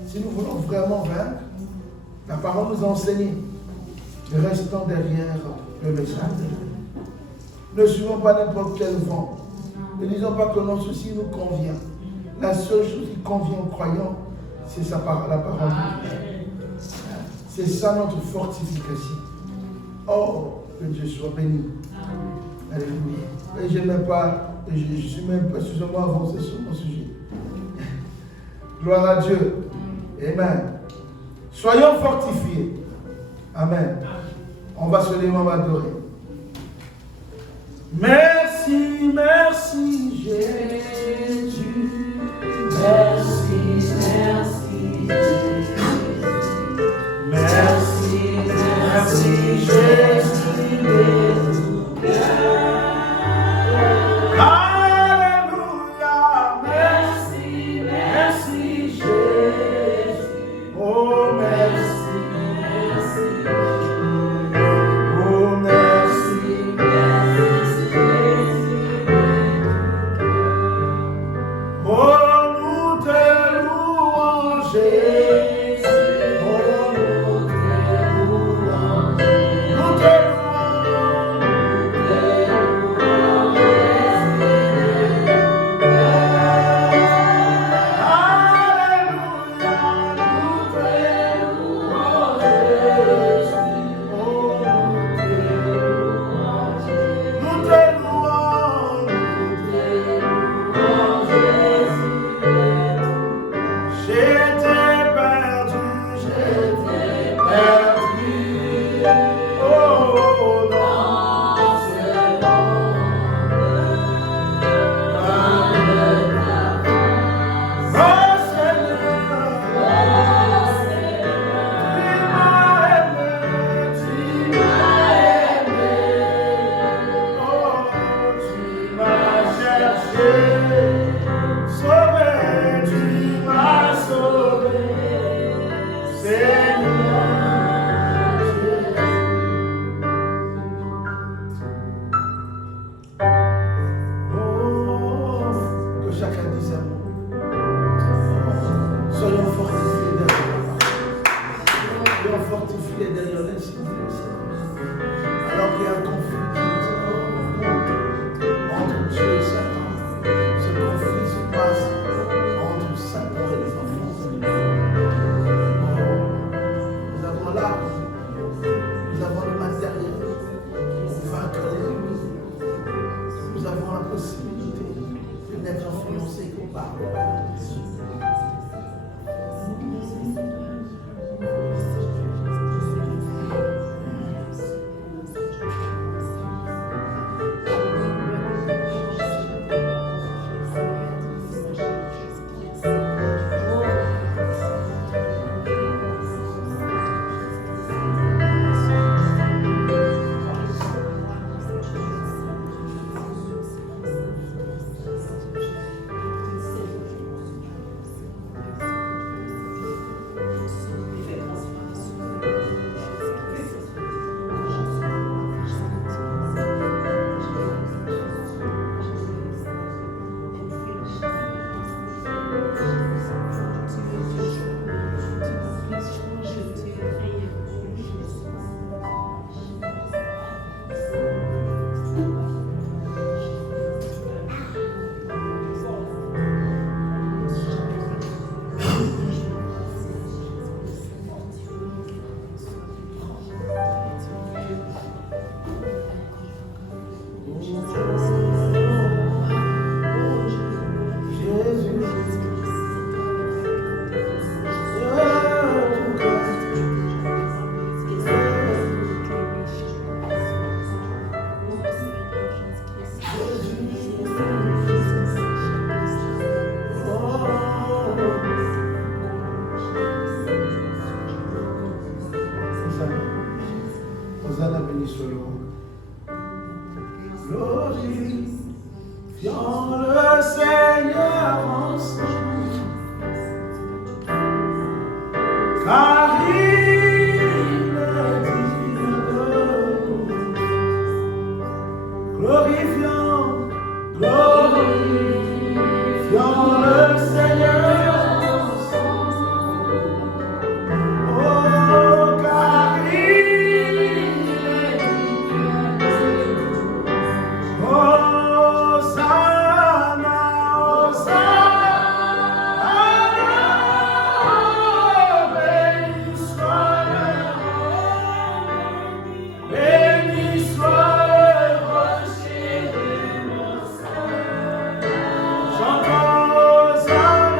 si nous voulons vraiment vaincre, la parole nous a enseigné. Restons derrière le message. Ne suivons pas n'importe quel vent. Ne disons pas que notre souci nous convient. La seule chose qui convient aux croyants, c'est la parole de Dieu. C'est ça notre fortification. Oh, que Dieu soit béni. Alléluia. Et je suis même pas suffisamment avancé sur mon sujet. Gloire à Dieu. Amen. Soyons fortifiés. Amen. On va se lever, on va adorer. Merci, merci Jésus. Merci, merci Jésus. Merci, merci Jésus. Alléluia. Merci, merci Jésus. Oh, merci, merci. Oh, merci, merci Jésus. Oh, nous te louons Jésus. Oh, nous te louons. Nous te louons. Chantons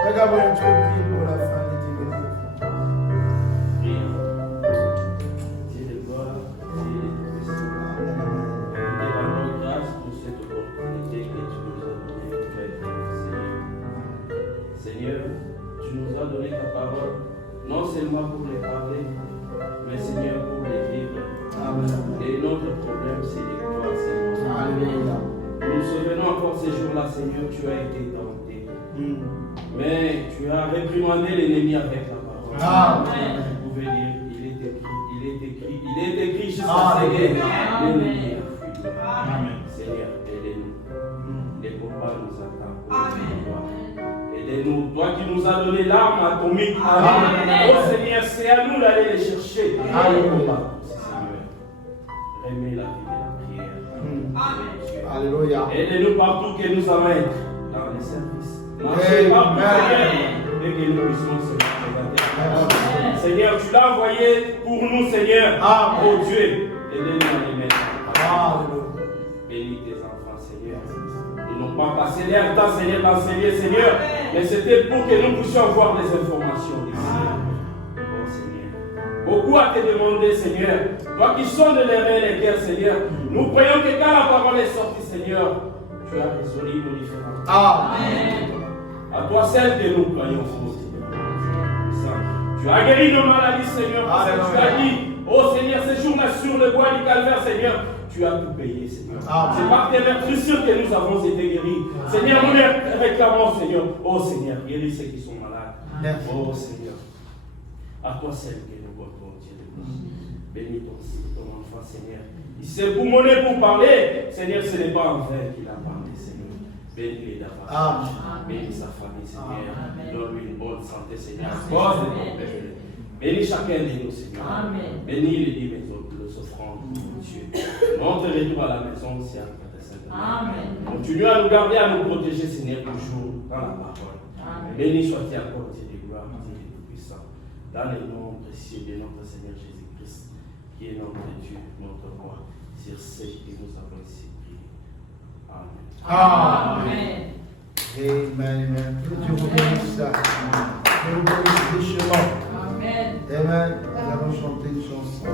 Frère Gabriel, tu peux prier pour la fin de tes bénédictions. Dieu de gloire, Dieu de puissance. Nous te rendons grâce pour cette opportunité que tu nous as donnée pour être Seigneur. Seigneur, tu nous as donné ta parole, non seulement pour les parler, mais Seigneur, pour les vivre. Amen. Et notre problème, c'est de croire, Seigneur. Alléluia. Nous nous souvenons encore ces jours-là, Seigneur, tu as été tenté. Mais tu as réprimandé l'ennemi avec la parole. Amen. Tu pouvais dire, il est écrit jusqu'à Seigneur. L'ennemi a fui. Amen. Seigneur, aidez-nous. Les combats nous attendent. Aidez-nous. Toi qui nous as donné l'arme atomique. Amen. Oh Seigneur, c'est à nous d'aller les chercher. Alléluia. Seigneur, remets la vie de la prière. Amen. Alléluia. Aidez-nous partout que nous allons être dans les services. Marchez partout, Seigneur, et que nous puissions se présenter. Seigneur, tu l'as envoyé pour nous, Seigneur. Amen. Oh Dieu, aidez-nous à les mettre. Alléluia. Bénis tes enfants, Seigneur. Ils n'ont pas passé leur temps, Seigneur, d'enseigner, Seigneur, mais c'était pour que nous puissions avoir des informations. Oh Seigneur. Beaucoup à te demander, Seigneur. Toi qui sondes les reins et les cœurs, Seigneur. Nous prions que quand la parole est sortie, Seigneur, tu as résolu nos différents. Amen. À toi seul que nous croyons, Seigneur. Tu as guéri nos maladies, Seigneur, parce que tu as dit, oh Seigneur, ces jours-là sur le bois du calvaire, Seigneur, tu as tout payé, Seigneur. C'est par tes meurtrissures que nous avons été guéris. Seigneur, nous les réclamons, Seigneur. Oh Seigneur, guéris ceux qui sont malades. Oh Seigneur, à toi seul que nous comptons, Dieu de gloire. Bénis ton enfant, Seieur. Il s'est boumonné pour parler. Seigneur, ce n'est pas en vain qu'il a parlé, Seigneur. Bénis-les davantage. Bénis sa famille, Seigneur. Donne-lui une bonne santé, Seigneur. Cause de ton Père. Bénis chacun de nous, Seigneur. Bénis les 10 maisons, les offrandes, Dieu. Notre retour à la maison, c'est un Père Saint-Amen. Continue à nous garder, à nous protéger, Seigneur, toujours dans la parole. Bénis soit-il encore, Dieu de gloire, Dieu de tout-puissant. Dans le nom précieux de notre Seigneur Jésus-Christ, qui est notre Dieu, notre roi, sur ce que nous avons ici prié. Amen. Amen. Amen. Que Dieu vous bénisse. Que vous bénisse richement. Amen. Amen. Nous allons chanter une chanson.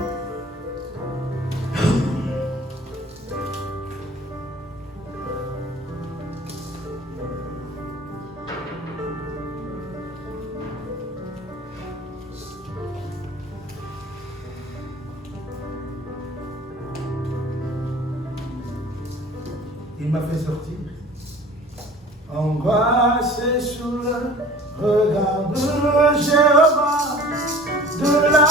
Il m'a fait sortir. Angoissé sous le regard de Jéhovah, de la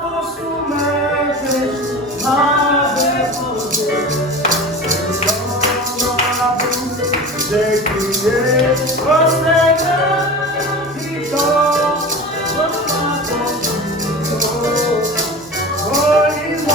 force où mes péchés m'avaient posé. Dans la boue, j'ai crié au Seigneur, qui tombe ma conduite. Oh, il m'a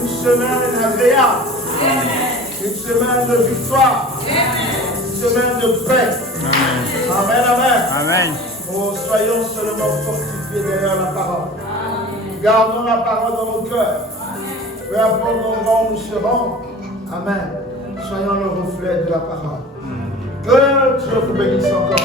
une semaine agréable, une semaine de victoire, une semaine de paix. Amen, amen. Amen. Oh, soyons seulement fortifiés derrière la parole. Gardons la parole dans nos cœurs. Peu importe l'endroit où nous serons. Amen. Soyons le reflet de la parole. Que Dieu vous bénisse encore.